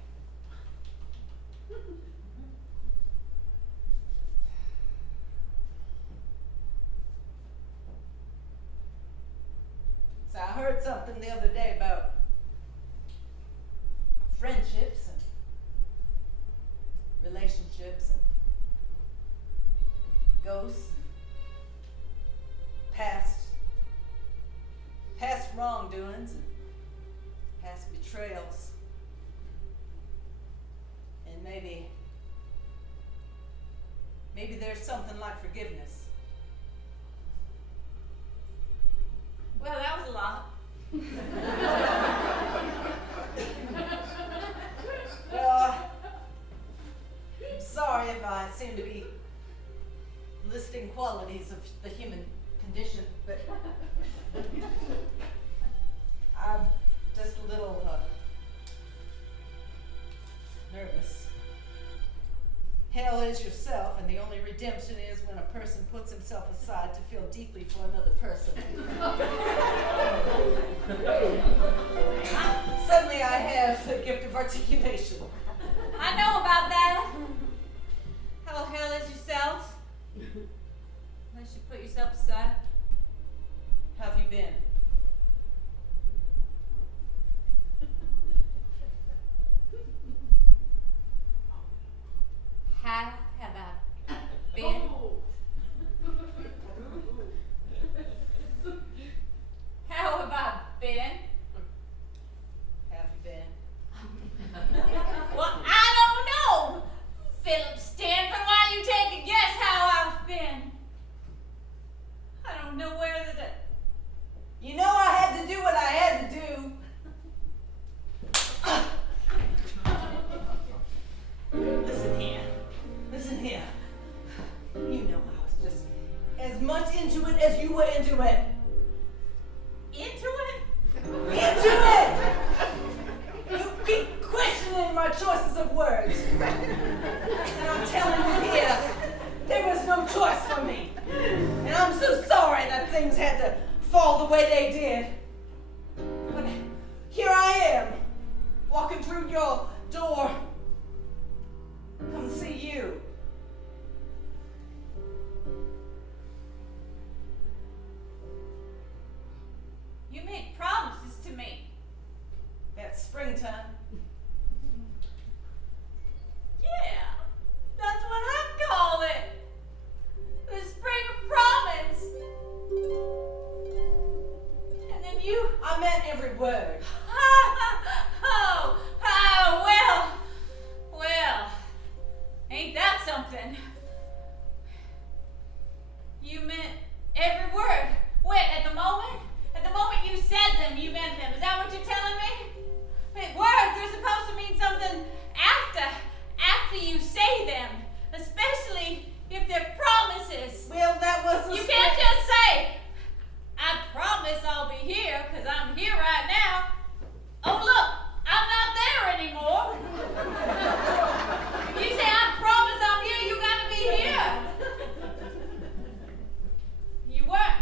So I heard something the other day about friendships and relationships and ghosts and past wrongdoings and past betrayals. And maybe there's something like forgiveness. Well, that was a lot. Well, I'm sorry if I seem to be listing qualities of the human condition, but I'm just a little nervous. Hell is yourself, and the only redemption is when a person puts himself aside to feel deeply for another person. Suddenly I have the gift of articulation. I know about that. How hell is yourself? Unless you put yourself aside. How have you been? How have I been? How have I been? Have you been? Well, I don't know, Philip Stanford. Why don't you take a guess how I've been? I don't know where You know I had to do what I had to do. Listen here. You know I was just as much into it as you were into it. Into it? Into it! You keep questioning my choices of words. And I'm telling you here, there was no choice for me. And I'm so sorry that things had to fall the way they did. But here I am, walking through your door. Come see you. You made promises to me. That's springtime. Yeah, that's what I call it. The spring of promise. And then you... I meant every word. Well, ain't that something? You meant every word. When, at the moment you said them, you meant them. Is that what you're telling me? Wait, words are supposed to mean something after you say them, especially if they're promises. Well, that was You can't just say, I promise I'll be here, because I'm here right now. Oh, look, I'm not there anymore. If you say, I promise I'm here, you gotta be here. You weren't.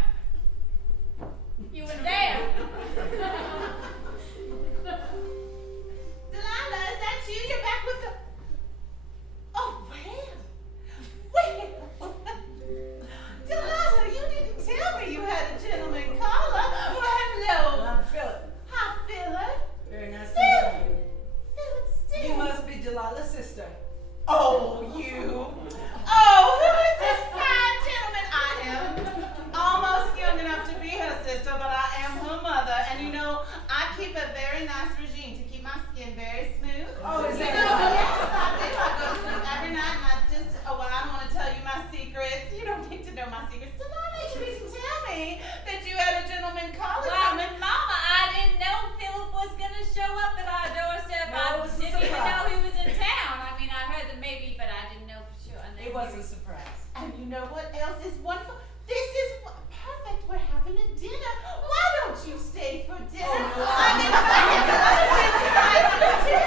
You were there. Delilah, is that you? You're back with the... Oh, well. Delilah, you didn't tell me you had a gentleman caller. Well, hello. I'm Philip. Hi, Philip. Very nice to meet you. Philip Still. You must be Delilah's sister. Oh, you. Oh, who is this fine gentleman? I am almost young enough to be her sister, but I am her mother. And you know, I keep a very nice regime to keep my skin very smooth. Oh, is You that know, right? yes, I do. I go to sleep every night and I just, well, I don't want to tell you my secrets. You don't need to know my secrets. Delilah, you didn't tell me that you had a gentleman caller coming. Mama, I didn't know Philip was going to show up at our doorstep. No, it was a didn't even know surprise. he was in town. I mean, I heard that maybe, but I didn't know for sure. And then It was a surprise. And you know what else is wonderful? This is perfect. We're having a dinner. Why don't you stay for dinner? I mean, I have other things to buy for you too.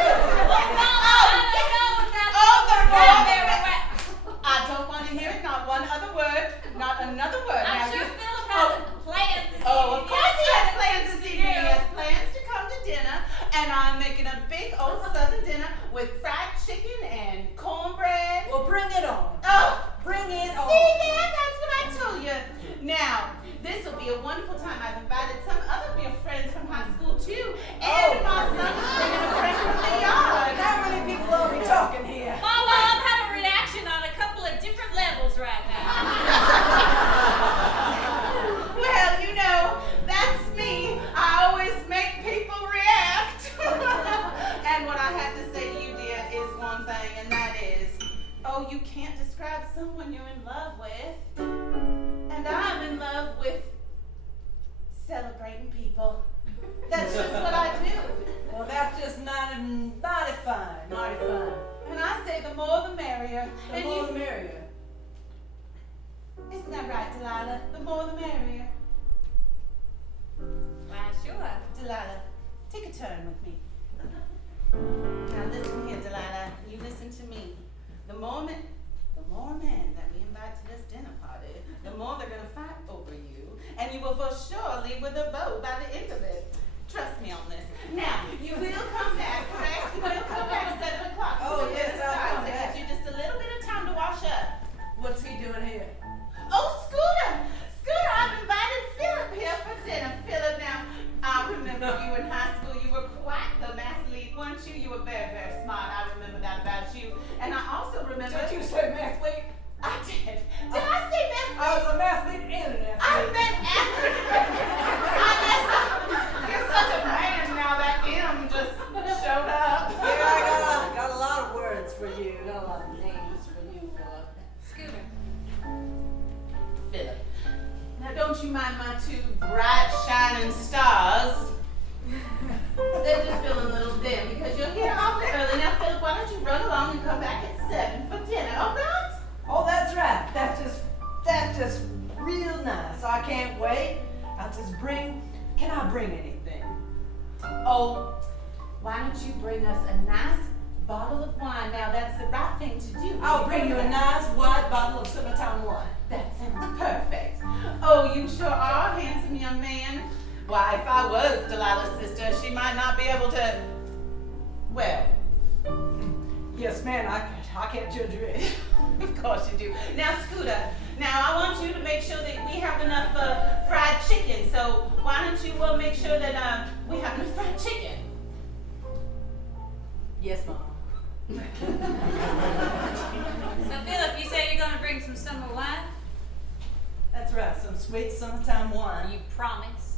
I don't want to hear it. Not one other word. Not another word. I'm sure Philip has plans this evening. Oh, of course he has plans this evening. He has plans to come to dinner, and I'm making a big old Southern dinner with fried chicken and cornbread. Well, bring it on. Oh, Bring it on. see there? That's what I told you. Now, this will be a wonderful time. I've invited some other of your Oh, you can't describe someone you're in love with. And I'm in love with celebrating people. That's just what I do. Well, that's just mighty fine, mighty fine. And I say the more the merrier. The And more you, the merrier. isn't that right, Delilah? The more the merrier. Why, sure. Delilah, take a turn with me. Now listen here, Delilah. You listen to me. The more men that we invite to this dinner party, the more they're gonna fight over you, and you will for sure leave with a bow by the end of it. Trust me on this. Now, you will come back, correct? You will come back at 7 o'clock. Oh, yes, I'll come It back. gives you just a little bit of time to wash up. What's he doing here? Oh, Scooter! Scooter, I've invited Philip here for dinner. Philip, now, I remember you in high school. You were quite the mathlete, weren't you? You were very, very smart. I remember that about you. And I also remember... Did you say mathlete? I did. Did I say mathlete? I was a mathlete and an athlete. I meant athlete. I guess you're such a man now that M just showed up. Yeah, I got a lot of words for you. Got a lot of names for you, Philip. Scooter. Philip. Now don't you mind my two bright shining stars. They're just feeling a little dim because you're here awfully early. Now Philip, why don't you run along and come back at 7 for dinner, all right? Oh, that's right. That's just real nice. I can't wait. Can I bring anything? Oh, why don't you bring us a nice bottle of wine? Now that's the right thing to do. I'll bring you a nice white bottle of summertime wine. That sounds perfect. Oh, you sure are a handsome young man. Why, if I was Delilah's sister, she might not be able to, well, Yes, man, I can't judge you. of course you do. Now, Scooter, now I want you to make sure that we have enough fried chicken. So why don't you make sure that we have enough fried chicken? Yes, Mom. So Philip, you say you're gonna bring some summer wine? That's right, some sweet summertime wine. You promise?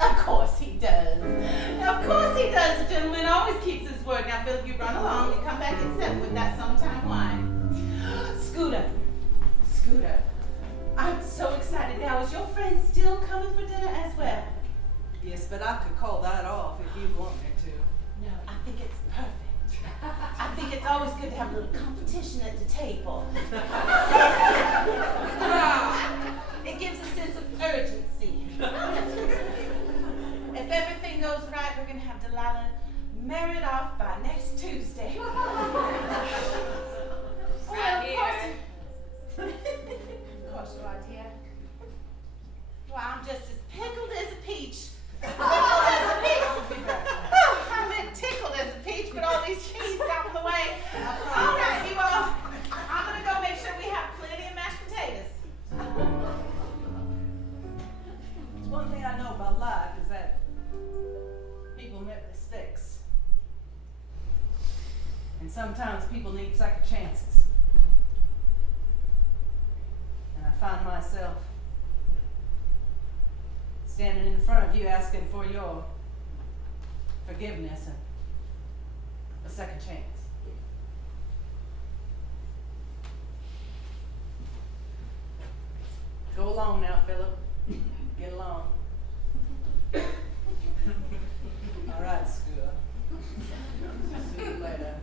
Of course he does. Of course he does. The gentleman always keeps his word. Now, Philip, you run along and come back at 7 with that summertime wine. Scooter. I'm so excited now. Is your friend still coming for dinner as well? Yes, but I could call that off if you want me to. No, I think it's perfect. I think it's always good to have a little competition at the table. It gives a sense of urgency. If everything goes right, we're going to have Delilah married off by next Tuesday. Right here. Of course you are, dear. Well, I'm just as pickled as a peach. Pickled as a peach. Oh, I meant tickled as a peach, but all these cheese out of the way. All right, you all. I'm going to go make sure we have plenty of mashed potatoes. It's one thing I know about life is that people make mistakes. And sometimes people need second chances. And I find myself standing in front of you asking for your forgiveness and a second chance. Go along now, Philip. Get along. All right, Scooter. See you later.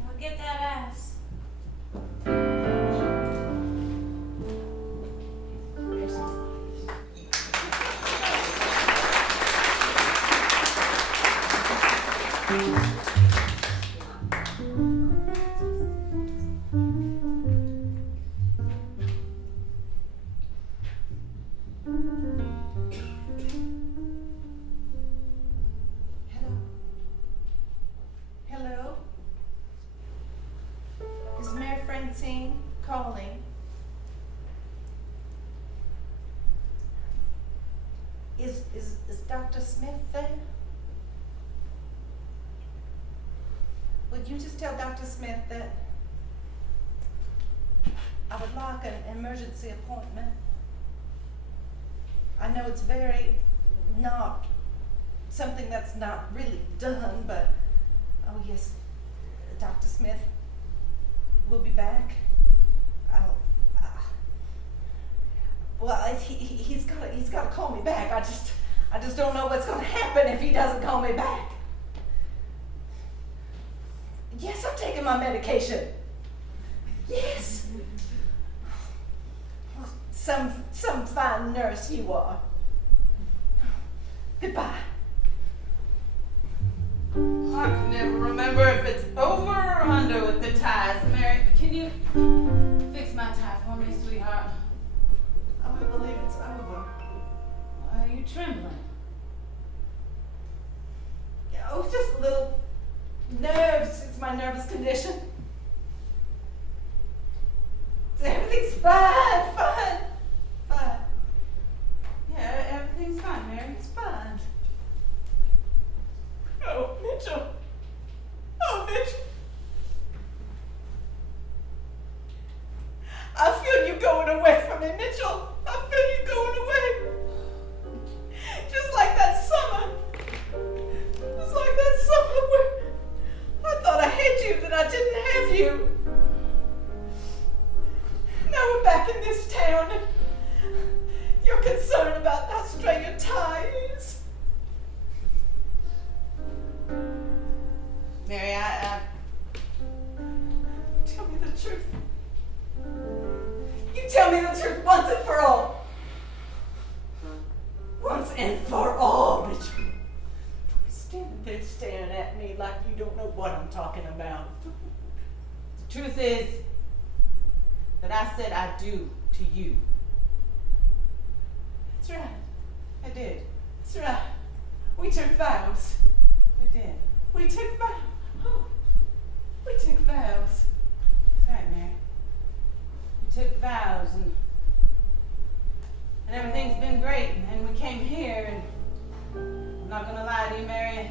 Well, get that ass. Hello? Is Mary Francine calling? Is Dr. Smith there? would you just tell Dr. Smith that I would like an emergency appointment? I know it's very not something that's not really done, but oh yes, Dr. Smith will be back. Well, he's got to call me back. I just don't know what's going to happen if he doesn't call me back. Yes, I'm taking my medication. Yes. Well, some fine nurse you are. Goodbye. I can never remember if it's over or under with the ties. Mary, can you fix my tie for me, sweetheart? Oh, I believe it's over. Why are you trembling? Oh, just a little nerves. It's my nervous condition. Everything's fine. Yeah, everything's fine, Mary. It's fine. Oh, Mitchell. Oh, Mitchell. I feel you going away from me, Mitchell. I feel you going away. Just like that summer. Just like that summer where I thought I had you, that I didn't have you. Now we're back in this town and you're concerned about how straight your tie is. Mary, I Tell me the truth. You tell me the truth once and for all. Once and for all, Richard. Don't be standing there staring at me like you don't know what I'm talking about. the truth is that I said I do to you. That's right. I did. That's right. We took vows. We did. We took vows. Oh, we took vows. That's right, Mary. We took vows and everything's been great. And we came here and I'm not gonna lie to you, Mary.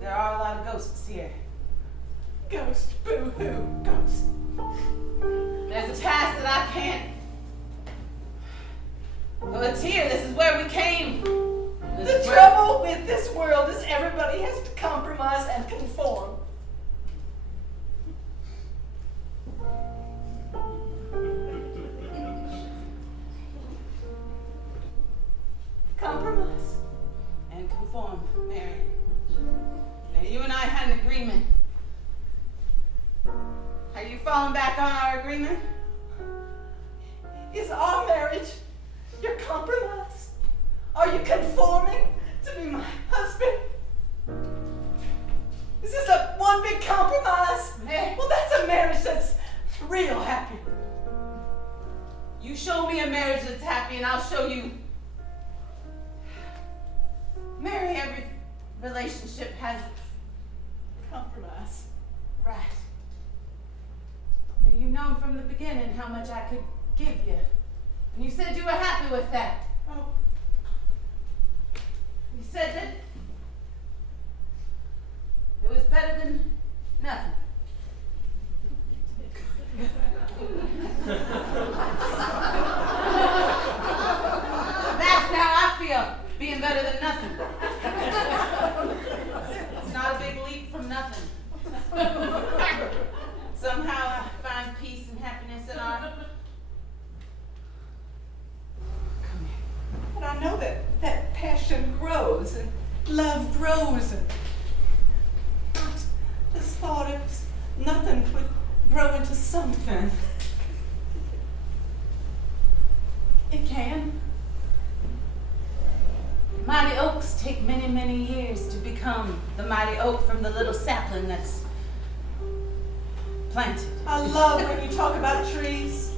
There are a lot of ghosts here. Ghost, boo-hoo, ghost. There's a past that I can't. Well, it's here. This is where we came. The trouble with this world is everybody has to compromise and conform. Compromise. And conform, Mary. Now, you and I had an agreement. Are you falling back on our agreement? Is our marriage your compromise? Are you conforming to be my husband? Is this a one big compromise? Well, that's a marriage that's real happy. You show me a marriage that's happy and I'll show you. Mary, every relationship has compromise. Right. Now, you've known from the beginning how much I could give you. And you said you were happy with that. Oh. You said that it was better than nothing. That's how I feel, being better than nothing. It's not a big leap from nothing. Somehow I find peace and happiness in our... Come here. But I know that passion grows and love grows and I just thought it was nothing could grow into something. It can. Mighty oaks take many, many years to become the mighty oak from the little sapling that's planted. I love when you talk about trees.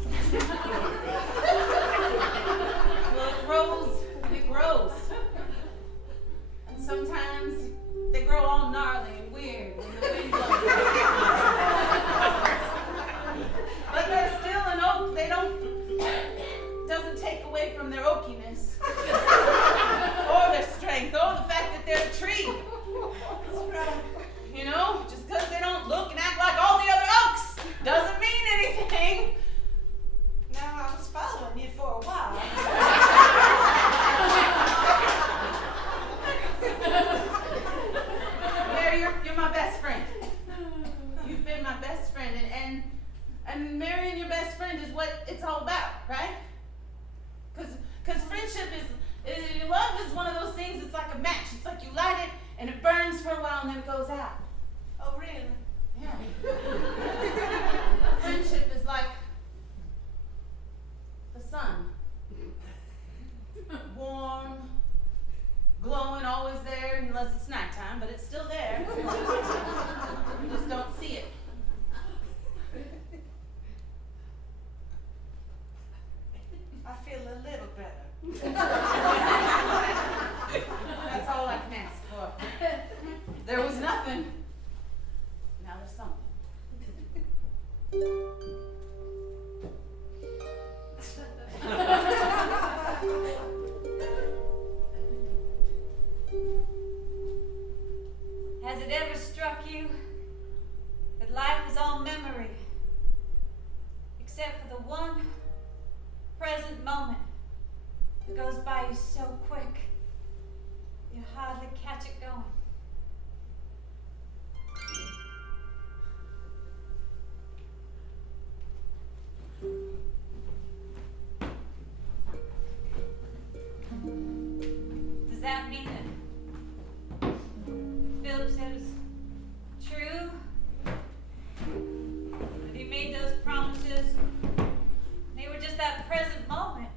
Well, it grows and it grows. And sometimes they grow all gnarly and weird when the wind blows. But they're still an oak. They doesn't take away from their oakiness. Or their strength, or the fact that they're a tree. You know? friendship love is one of those things. It's like a match. It's like you light it and it burns for a while and then it goes out. Oh, really? Yeah. Friendship is like the sun. Warm, glowing, always there, unless it's nighttime, but it's still there. You just don't see it. I feel a little better. That's all I can ask for. There was nothing. Now there's something. Has it ever struck you that life is all memory, except for the one present moment that goes by you so quick, you hardly catch it going? Does that mean that Philip said it was true? That he made those promises? They were just that present moment.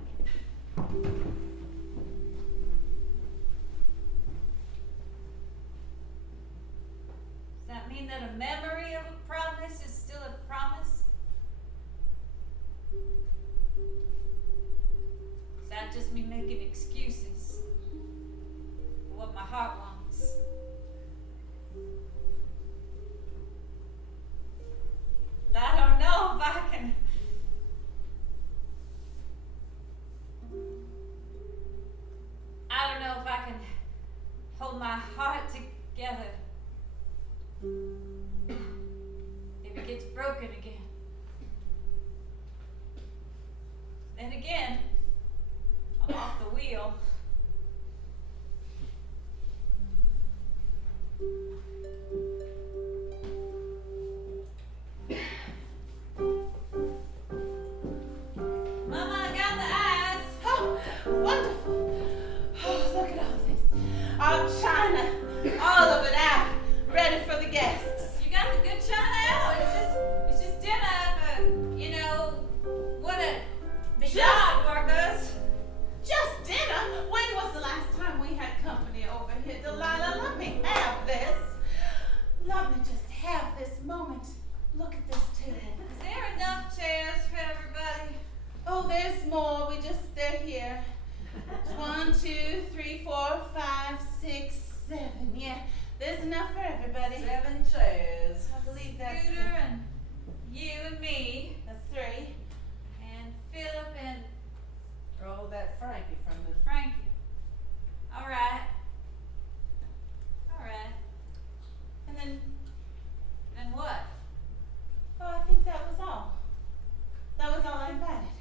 Does that mean that a memory of a promise is still a promise? Is that just me making excuses for what my heart wants? But I don't know if I can. I don't know if I can hold my heart together if it gets broken again. Then again, I'm off the wheel. Mama, I got the eyes. Oh, wonderful. Oh, look at all this. All china, all of it out, ready for the guests. You got the good china out. It's just dinner for, you know, what a big job, Marcus. Just dinner? When was the last time we had company over here? Delilah, let me have this. Let me just have this moment. Look at this table. Is there enough chairs for everybody? Oh, there's more. They're here. 1, 2, 3, 4, 5, 6, 7. Yeah, there's enough for everybody. 7 chairs. I believe that's Scooter and you and me that's 3. and Philip and Oh, that Frankie from the. Frankie. All right. All right. And then what? Oh, I think that was all. That was all I invited.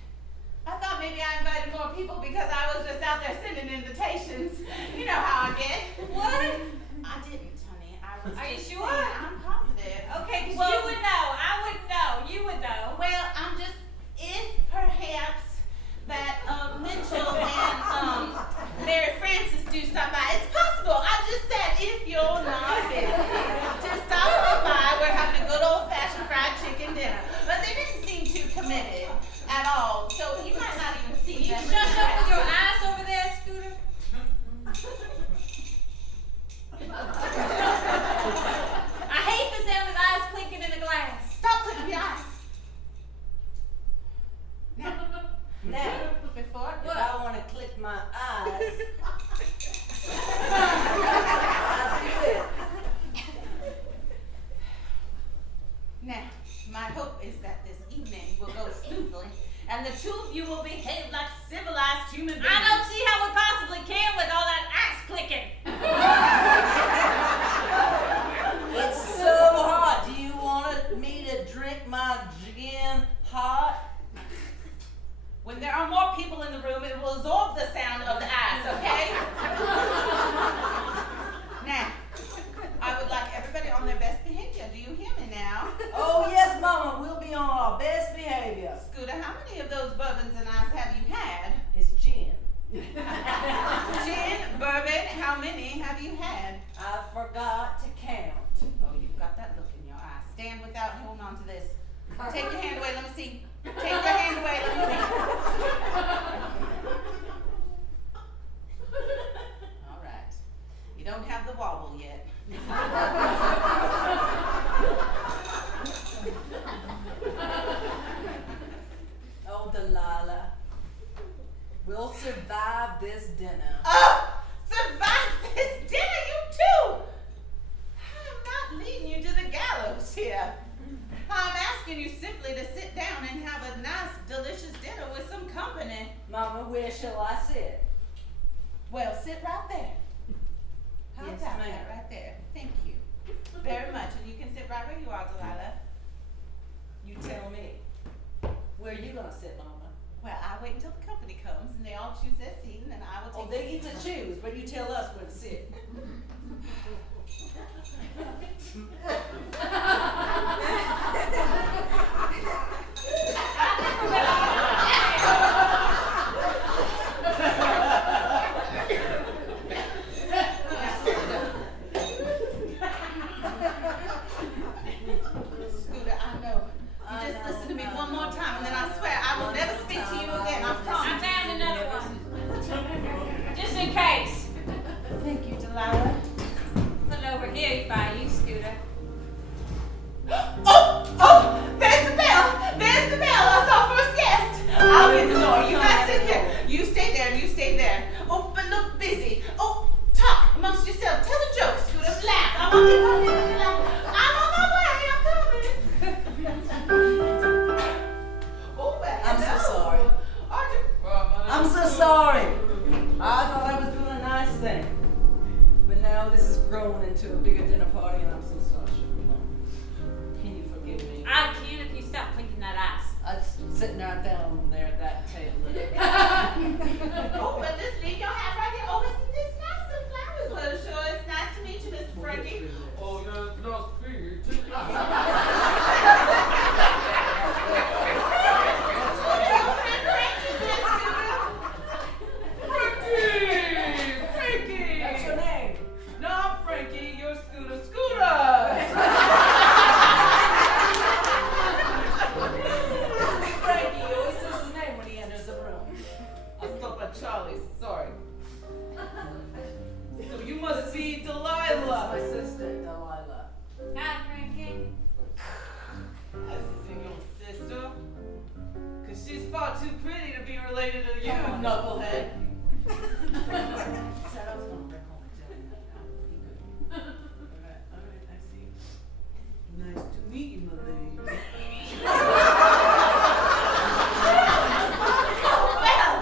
I thought maybe I invited more people because I was just out there sending invitations. You know how I get. What? I didn't, honey. I was Are you just sure? saying, I'm positive. Okay, 'cause Well, you would know. I wouldn't know. You would know. Well, I'm just, if perhaps that Mitchell and Mary Frances do stop by. It's possible. I just said if you're not busy, just stop by. We're having a good old-fashioned fried chicken dinner. But they didn't seem too committed at all. So you might not even see You them. shut up with your eyes over there, Scooter. I hate the sound of eyes clinking in the glass. Stop clicking your eyes. Now, before If I want to click my eyes, I'll do it. Now, my hope is that this evening will go smoothly, and the two of you will behave like civilized human beings. I don't see how we possibly can with all that axe clicking. It's so hot. Do you want me to drink my gin hot? When there are more people in the room, it will absorb the sound of the how many have you had? I forgot to count. Oh, you've got that look in your eye. Stand without holding on to this. Take your hand away, let me see. Take your hand away, let me see. All right. You don't have the wobble yet. Oh, Delilah. We'll survive this dinner. Oh! Survive this dinner, you two! I'm not leading you to the gallows here. I'm asking you simply to sit down and have a nice, delicious dinner with some company. Mama, where shall I sit? Well, sit right there. How Yes, about ma'am. that right there? Thank you very much. And you can sit right where you are, Delilah. You tell me. Where are you gonna sit, Mama? Well, I wait until the company comes and they all choose their seat, and then I will take Oh, they the get seat. to choose, but you tell us where to sit. Scooter, I know. You just listen to me one more time, and then I swear I will never speak to you again. I I promise. found another one. Just in case. Thank you, Delilah. Put it over here by you, Scooter. Oh! There's the bell! There's the bell! That's our first guest! I'll get the door. You guys sit there. You stay there and you stay there. Oh, but look busy. Oh, talk amongst yourselves. Tell a joke, Scooter. Laugh. I'm on my way. I'm coming. Oh, well, I'm so hello. sorry. Aren't you? I'm so sorry. I thought I was doing a nice thing. But now this has grown into a bigger dinner party and I'm so sorry. Can you forgive me? I can if you stop blinking that ass. I was sitting right down there at that table. Oh, but just leave your hat right here. Oh, it's nice. Some flowers. Well, sure. It's nice to meet you, Mr. Frankie. Oh, yeah, it's nice to be here, too. Frankie! That's your name. No, I'm Frankie. You're Scooter. Scooter! Frankie, he always says his name when he enters the room. I stopped at Charlie's. Sorry. So you must be Delilah. My sister, Delilah. Hi, Frankie. This is your sister. Cause she's far too pretty to be related to you, knucklehead. Said I was gonna bring home a jelly now. Alright, I see. Nice to meet you, my lady. Well,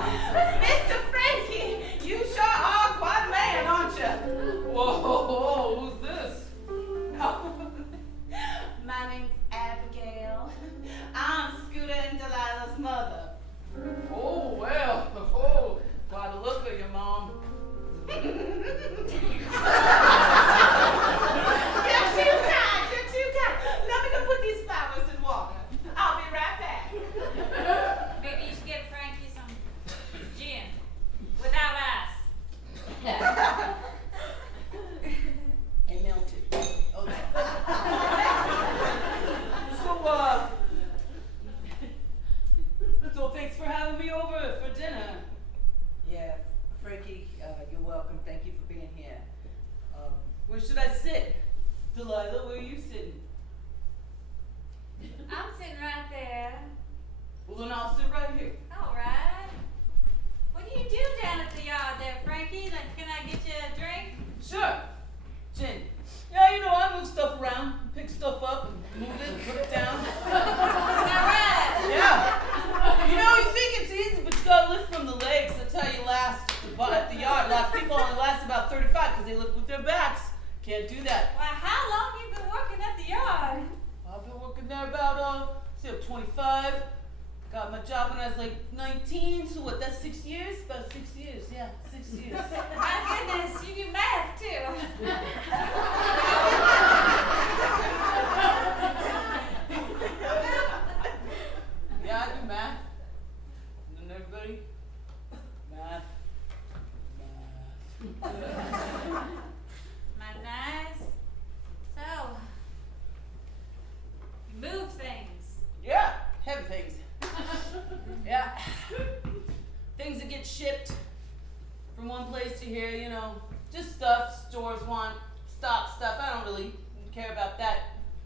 Mr. Frankie, you sure are quite a man, aren't you? Whoa, who's this? Oh, my name's Abigail. I'm Scooter and Delilah's mother. Oh, well, oh, By the look of your mom. You're too kind. You're too kind. Let me go put these flowers in water. I'll be right back. Maybe you should get Frankie some gin. Without ice. And melted. Okay. So thanks for having me over for dinner. Yeah, Frankie, you're welcome. Thank you for being here. Where should I sit? Delilah, where are you sitting? I'm sitting right there. Well, then I'll sit right here. All right. What do you do down at the yard there, Frankie? Like, can I get you a drink? Sure. Gin. Yeah, you know, I move stuff around, pick stuff up, and move it, put it down. Is that right? Yeah. You know, you think it's easy, but you gotta lift from the legs. That's how you last at the yard. A lot of people only last about 35 because they lift with their backs. Can't do that. Well, how long you been working at the yard? I've been working there about, I'm 25. Got my job when I was like 19, so what, that's 6 years? About 6 years, yeah, 6 years. My goodness, you do math too. Yeah, I do math. And then everybody, math. to here, you know, just stuff stores want, stock stuff. I don't really care about that.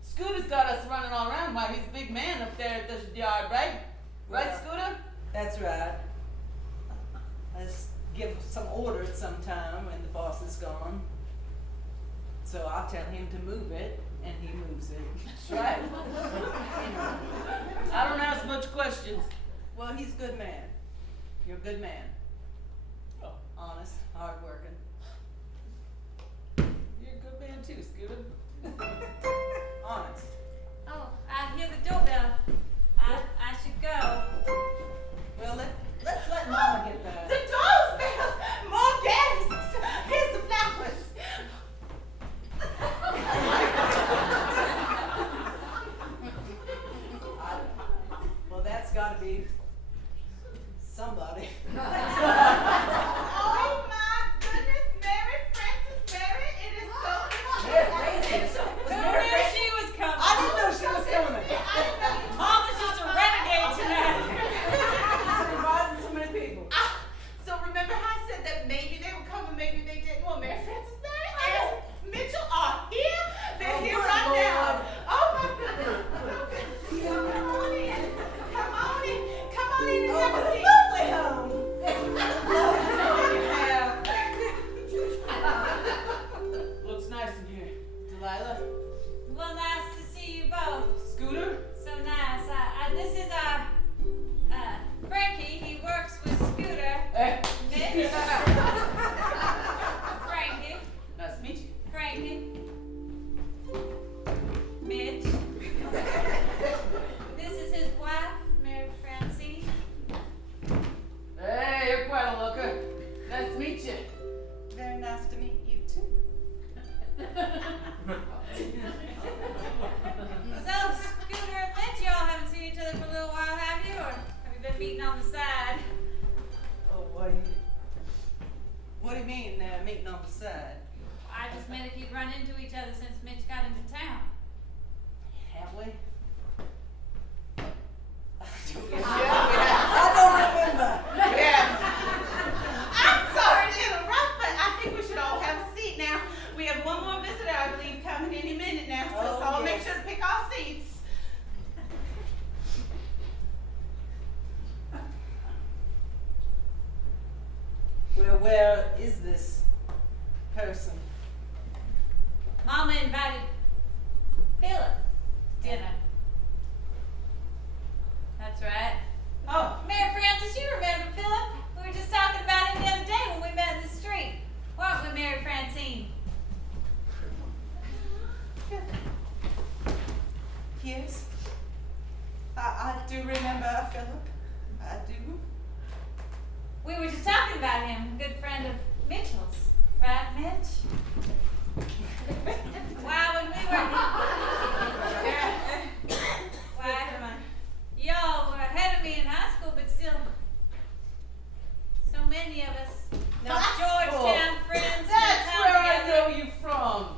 Scooter's got us running all around while he's a big man up there at the yard, right? Right, Yeah. Scooter? That's right. I just give some orders sometime when the boss is gone. So I'll tell him to move it, and he moves it. That's right. I don't ask much questions. Well, he's a good man. You're a good man. Oh. Honest, hardworking. You're a good man too, Scooter. Honest. Oh, I hear the doorbell. I should go. Well, let's let Mama get back. The door's bell! More guests! Here's the flowers. Well, that's got to be somebody. Oh my goodness, Mary Frances, Mary, it is so Mary Frances? Who knew she was coming? I didn't know she was coming. Mama's just a renegade tonight. Inviting so many people. So remember how I said that maybe they would come and maybe they didn't? Well, Mary Frances, Mary, and Mitchell are here. They're here good right Lord. now. Oh my goodness. Come on in. Come on in. Come on in and have a seat. Lovely home. Looks nice in here. Delilah. Well, nice to see you both. Scooter. So nice. This is Frankie. He works with Scooter. Mitch. Frankie. Nice to meet you. Frankie. Mitch. This is his wife, Mary Francine. Hey, you're quite a looker. Nice to meet you. Very nice to meet you too. So, Scooter and Mitch, y'all haven't seen each other for a little while, have you? Or have you been meeting on the side? Oh, what do you mean, meeting on the side? I just meant if you'd run into each other since Mitch got into town. Have we? I don't remember. Yeah. I'm sorry to interrupt, but I think we should all have a seat now. We have one more visitor, I believe, coming any minute now, so let's all make sure to pick our seats. Well, where is this person? Mama invited Philip to dinner. That's right. Oh, Mary Frances, you remember Philip? We were just talking about him the other day when we met in the street. Weren't we, Mary Francine? Yes. I do remember Philip. I do. We were just talking about him, a good friend of Mitchell's. Right, Mitch? Wow, when we were... Why, y'all were ahead of me in high school, but still... So many of us. Now, Georgetown friends. that's still where I together. know you from.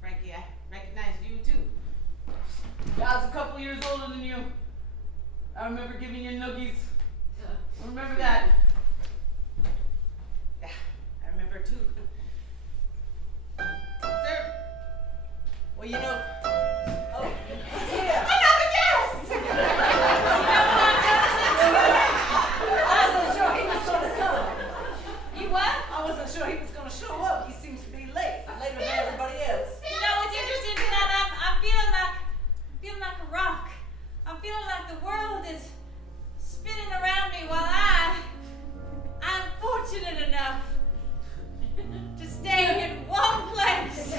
Frankie, I recognize you too. I was a couple years older than you. I remember giving you noogies. I remember that. Yeah, I remember too. Sir. Well, you know. Oh, Yeah. Another guest! I wasn't sure he was going to come. You what? I wasn't sure he was going to show up. He seems to be late, later than everybody else. You know what's interesting tonight? I'm feeling like a rock. I'm feeling like the world is spinning around me while I'm fortunate enough to stay in one place.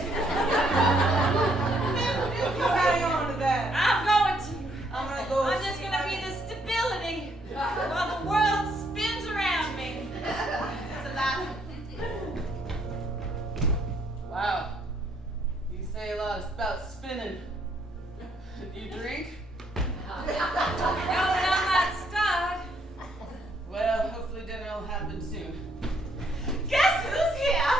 Hang on to that. I'm going to. I'm going to go. I'm just going to be the stability while the world spins around me. That's a lot. Wow. You say a lot about spinning. Do you drink? No, but I'm not stuck. Well, hopefully dinner will happen soon. Guess who's here?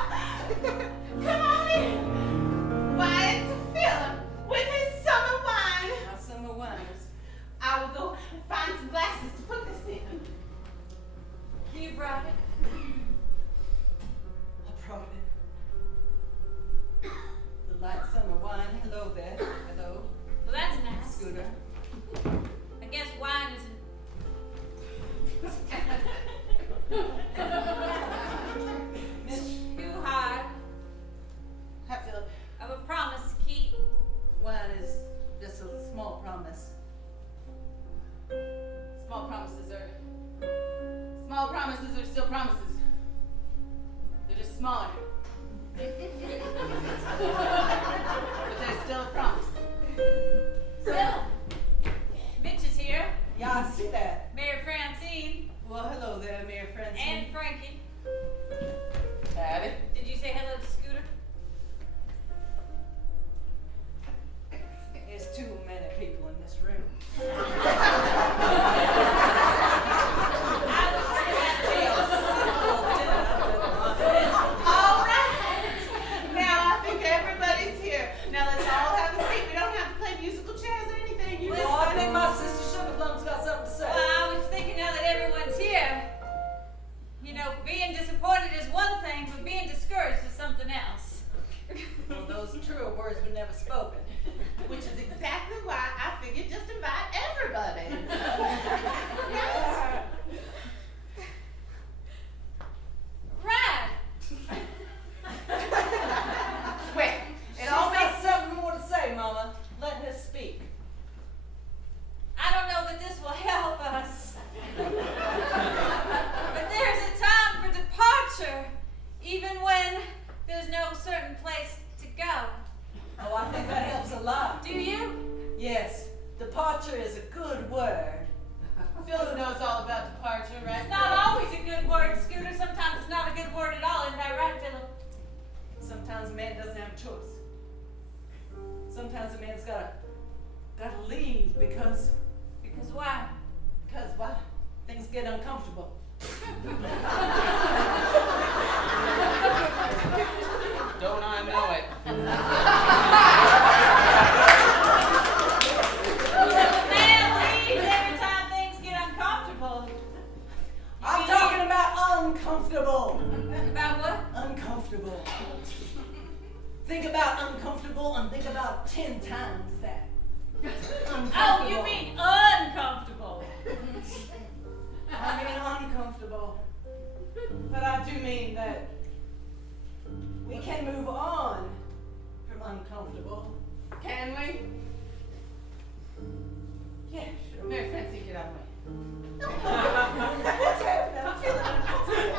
Come on in. Why, it's Philip with his summer wine. My summer wines. I will go find some glasses to put this in. You brought it. Too hard. Hi, Philip. I have a promise to keep. One is just a small promise. Small promises are still promises. They're just smaller. But they're still a promise. Phil, Mitch is here. Yeah, I see that. Mary Francine. Well, hello there, Mayor Francine. And Frankie. Howdy. Did you say hello to Scooter? There's too many people in this room. All right. Now I think everybody's here. Now let's all have a seat. We don't have to play musical chairs or anything. You Well, I think my sister Sugarplum's got something to say. Well, I was thinking now that everyone's here, you know, being disappointed is one thing, but being discouraged is something else. Well, those truer words were never spoken. Which is exactly why I figured just invite everybody. Right. Wait, She's got something more to say, Mama. Let her speak. I don't know that this will help us. But there's a time for departure, even when there's no certain place to go. Oh, I think that helps a lot. Do you? Yes, departure is a good word. Philip knows all about departure, right? It's not always a good word, Scooter. Sometimes it's not a good word at all. Isn't that right, Philip? Sometimes a man doesn't have a choice. Sometimes a man's gotta leave because why? Because why? Things get uncomfortable. Don't I know it? The man leaves every time things get uncomfortable. I'm talking about uncomfortable. About what? Uncomfortable. Think about uncomfortable and think about 10 times that. Oh, you mean uncomfortable. I mean uncomfortable. But I do mean that we can move on from uncomfortable. Can we? Yeah, sure. Mary Francine, get out of the way. What's happening? I'm feeling uncomfortable.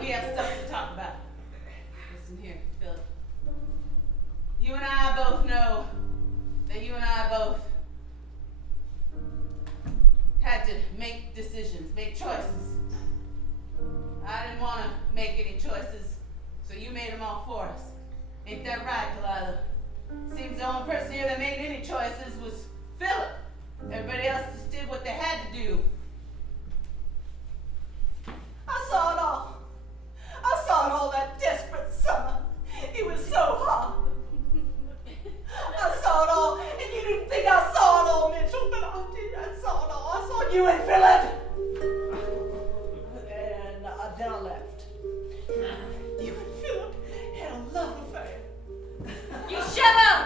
We have stuff to talk about. Listen here, Philip. You and I both know that you and I both had to make decisions, make choices. I didn't want to make any choices, so you made them all for us. Ain't that right, Delilah? Seems the only person here that made any choices was Philip. Everybody else just did what they had to do. I saw it all. I saw it all that desperate summer. It was so hot. I saw it all, and you didn't think I saw it all, Mitchell, but I did. I saw it all. I saw you and Philip. And then I left. You and Philip had a love affair. You shut up!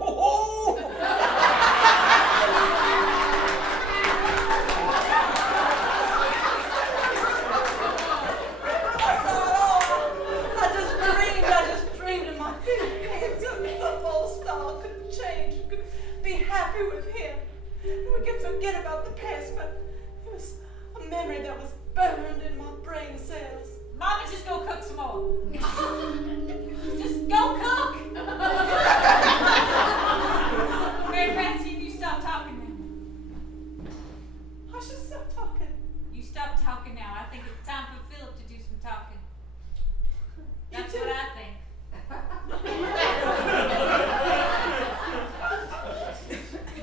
Oh! I saw it all. I just dreamed in my hands of the football star could change, could be happy with him. And we could forget about the past, but it was a memory that was burned in my brain cells. Mama, just go cook some more. Just go cook. Mary Francine, you stop talking now. I should stop talking. You stop talking now. I think it's time for Philip to do some talking. That's what I think.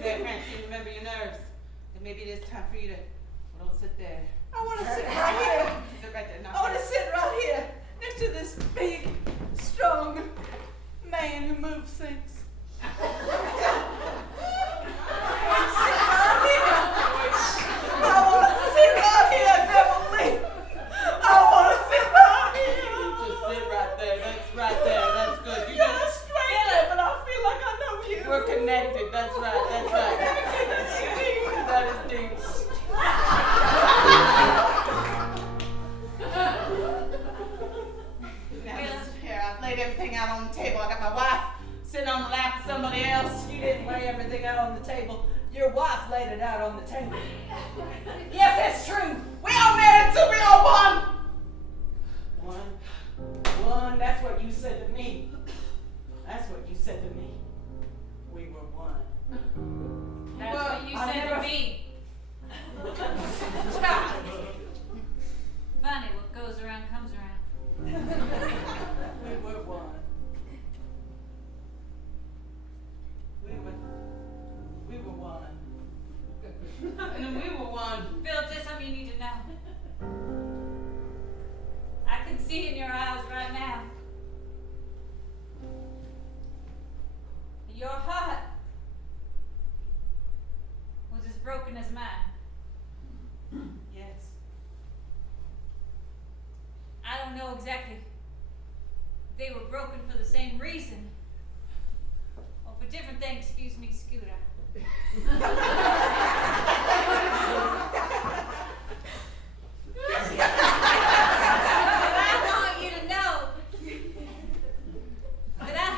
Mary Francine, remember your nerves. And maybe it is time for you to, well, don't sit there. I want to sit right here. Sit right there. I want to sit right here next to this big, strong man who moves things. I want to sit right here. I want to sit right here, Beverly. I want to sit right here. Just sit right there. That's right there. That's good. You You're a just, stranger, but I feel like I know you. we're connected. That's right. That's right. That is deep. this. Now, here, I've laid everything out on the table. I got my wife sitting on the lap of somebody else. You didn't lay everything out on the table. Your wife laid it out on the table. Yes, that's true. We all married, so we all won. One, that's what you said to me. That's what you said to me. We were one. That's what you said to me. Funny, what goes around comes around. We were one. We were one. And then we were one. Philip, there's something you need to know. I can see in your eyes right now. Your heart was as broken as mine. Yes. I don't know exactly if they were broken for the same reason or for different things. Excuse me, Scooter. But I want you to know that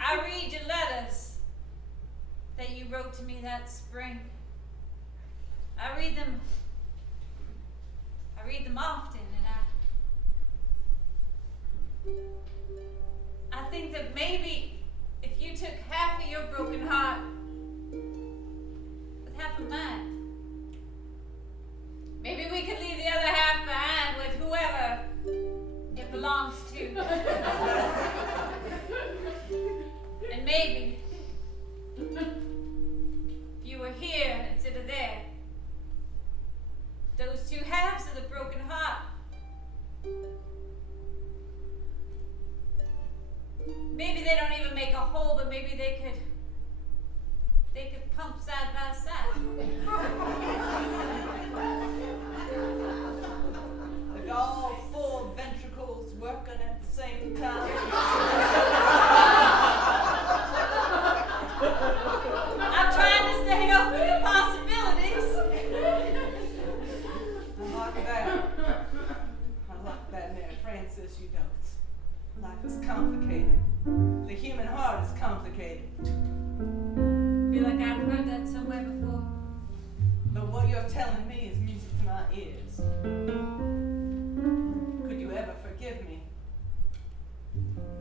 I read your letters that you wrote to me that spring. I read them often, and I think that maybe if you took half of your broken heart with half of mine, maybe we could leave the other half behind with whoever it belongs to. And maybe if you were here instead of there, those two halves of the broken heart, maybe they don't even make a whole, but maybe they could pump side by side. Like all four ventricles working at the same time. I'm trying to stay open to possibilities. I like that. I like that, Mary Frances. You know, life is complicated. The human heart is complicated. I feel like I've heard that somewhere before. But what you're telling me is music to my ears. Could you ever forgive me?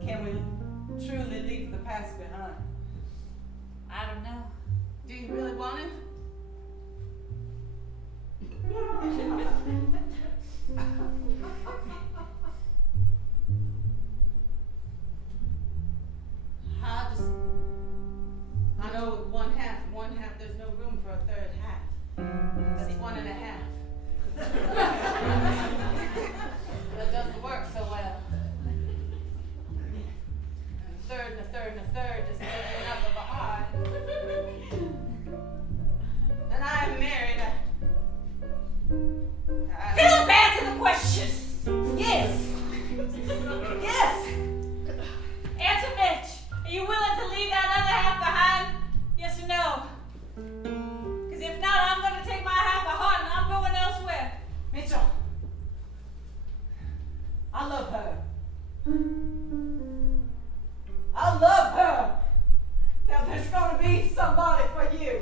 Can we truly leave the past behind? I don't know. Do you really want it? I know with one half, there's no room for a third half. That's 1.5. That doesn't work so well. And a third and a third and a third just isn't enough of a heart. And I am married. Philip, answer the question! Yes! Yes! Answer Mitch. Are you willing to leave that other half behind? Yes or no? Because if not, I'm going to take my half of heart and I'm going elsewhere. Mitchell, I love her. I love her. Now there's going to be somebody for you.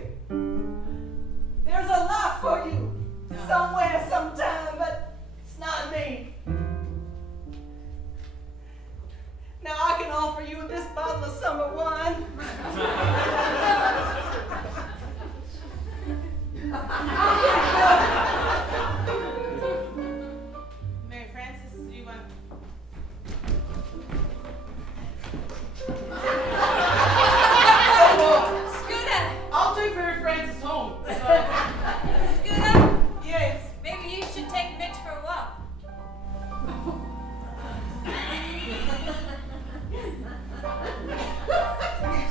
There's a life for you. Somewhere, sometime, but it's not me. Now I can offer you this bottle of summer wine. Mary Frances, do you want? Scooter! I'll take Mary Frances home. Scooter! Yes. Maybe you should take Mitch for a walk.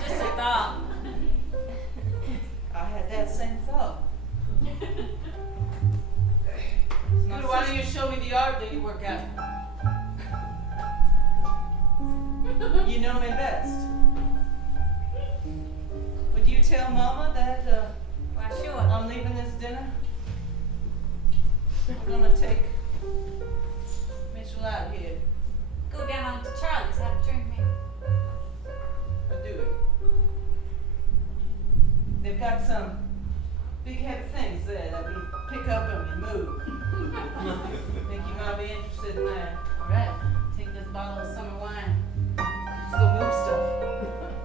Just a thought. I had that same thought. Scooter, why don't you show me the art that you work at? You know me best. Would you tell Mama that, Why, sure. dinner. We're gonna take Mitchell out here. Go down to Charlie's, have a drink, maybe. I'll do it. They've got some big heavy things there that we pick up and we move. Think you might be interested in that. All right, take this bottle of summer wine. Let's go move stuff.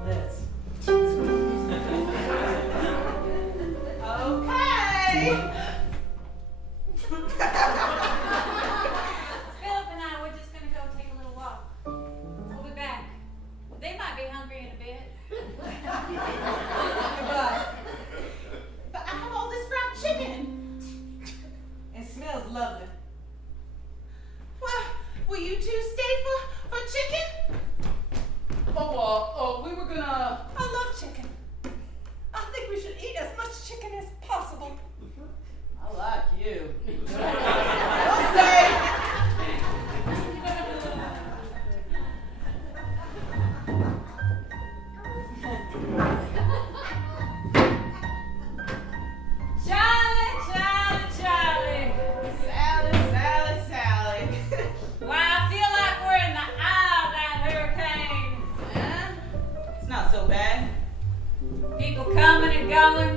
Let's. Okay. Philip and I, we're just gonna go take a little walk. We'll be back. They might be hungry in a bit. Goodbye. But I have all this fried chicken. It smells lovely. Well, will you two stay for chicken? Oh, we were gonna. I love chicken. I think we should eat as much chicken as possible. I like you. I'll stay. Charlie, Charlie, Charlie. Sally. Why, I feel like we're in the eye of that hurricane. Yeah, it's not so bad. People coming and going.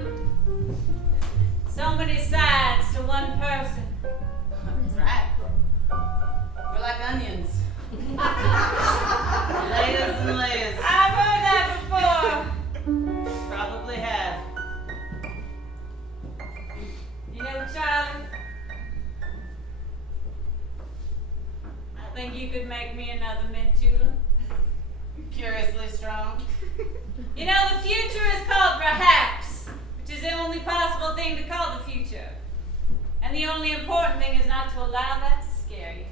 So many sides to one person. That's right. We're like onions. Layers and layers. I've heard that before. Probably have. You know, Charlie, I think you could make me another mint julep. Curiously strong. You know, the future is called perhaps, which is the only possible thing to call the future. And the only important thing is not to allow that to scare you.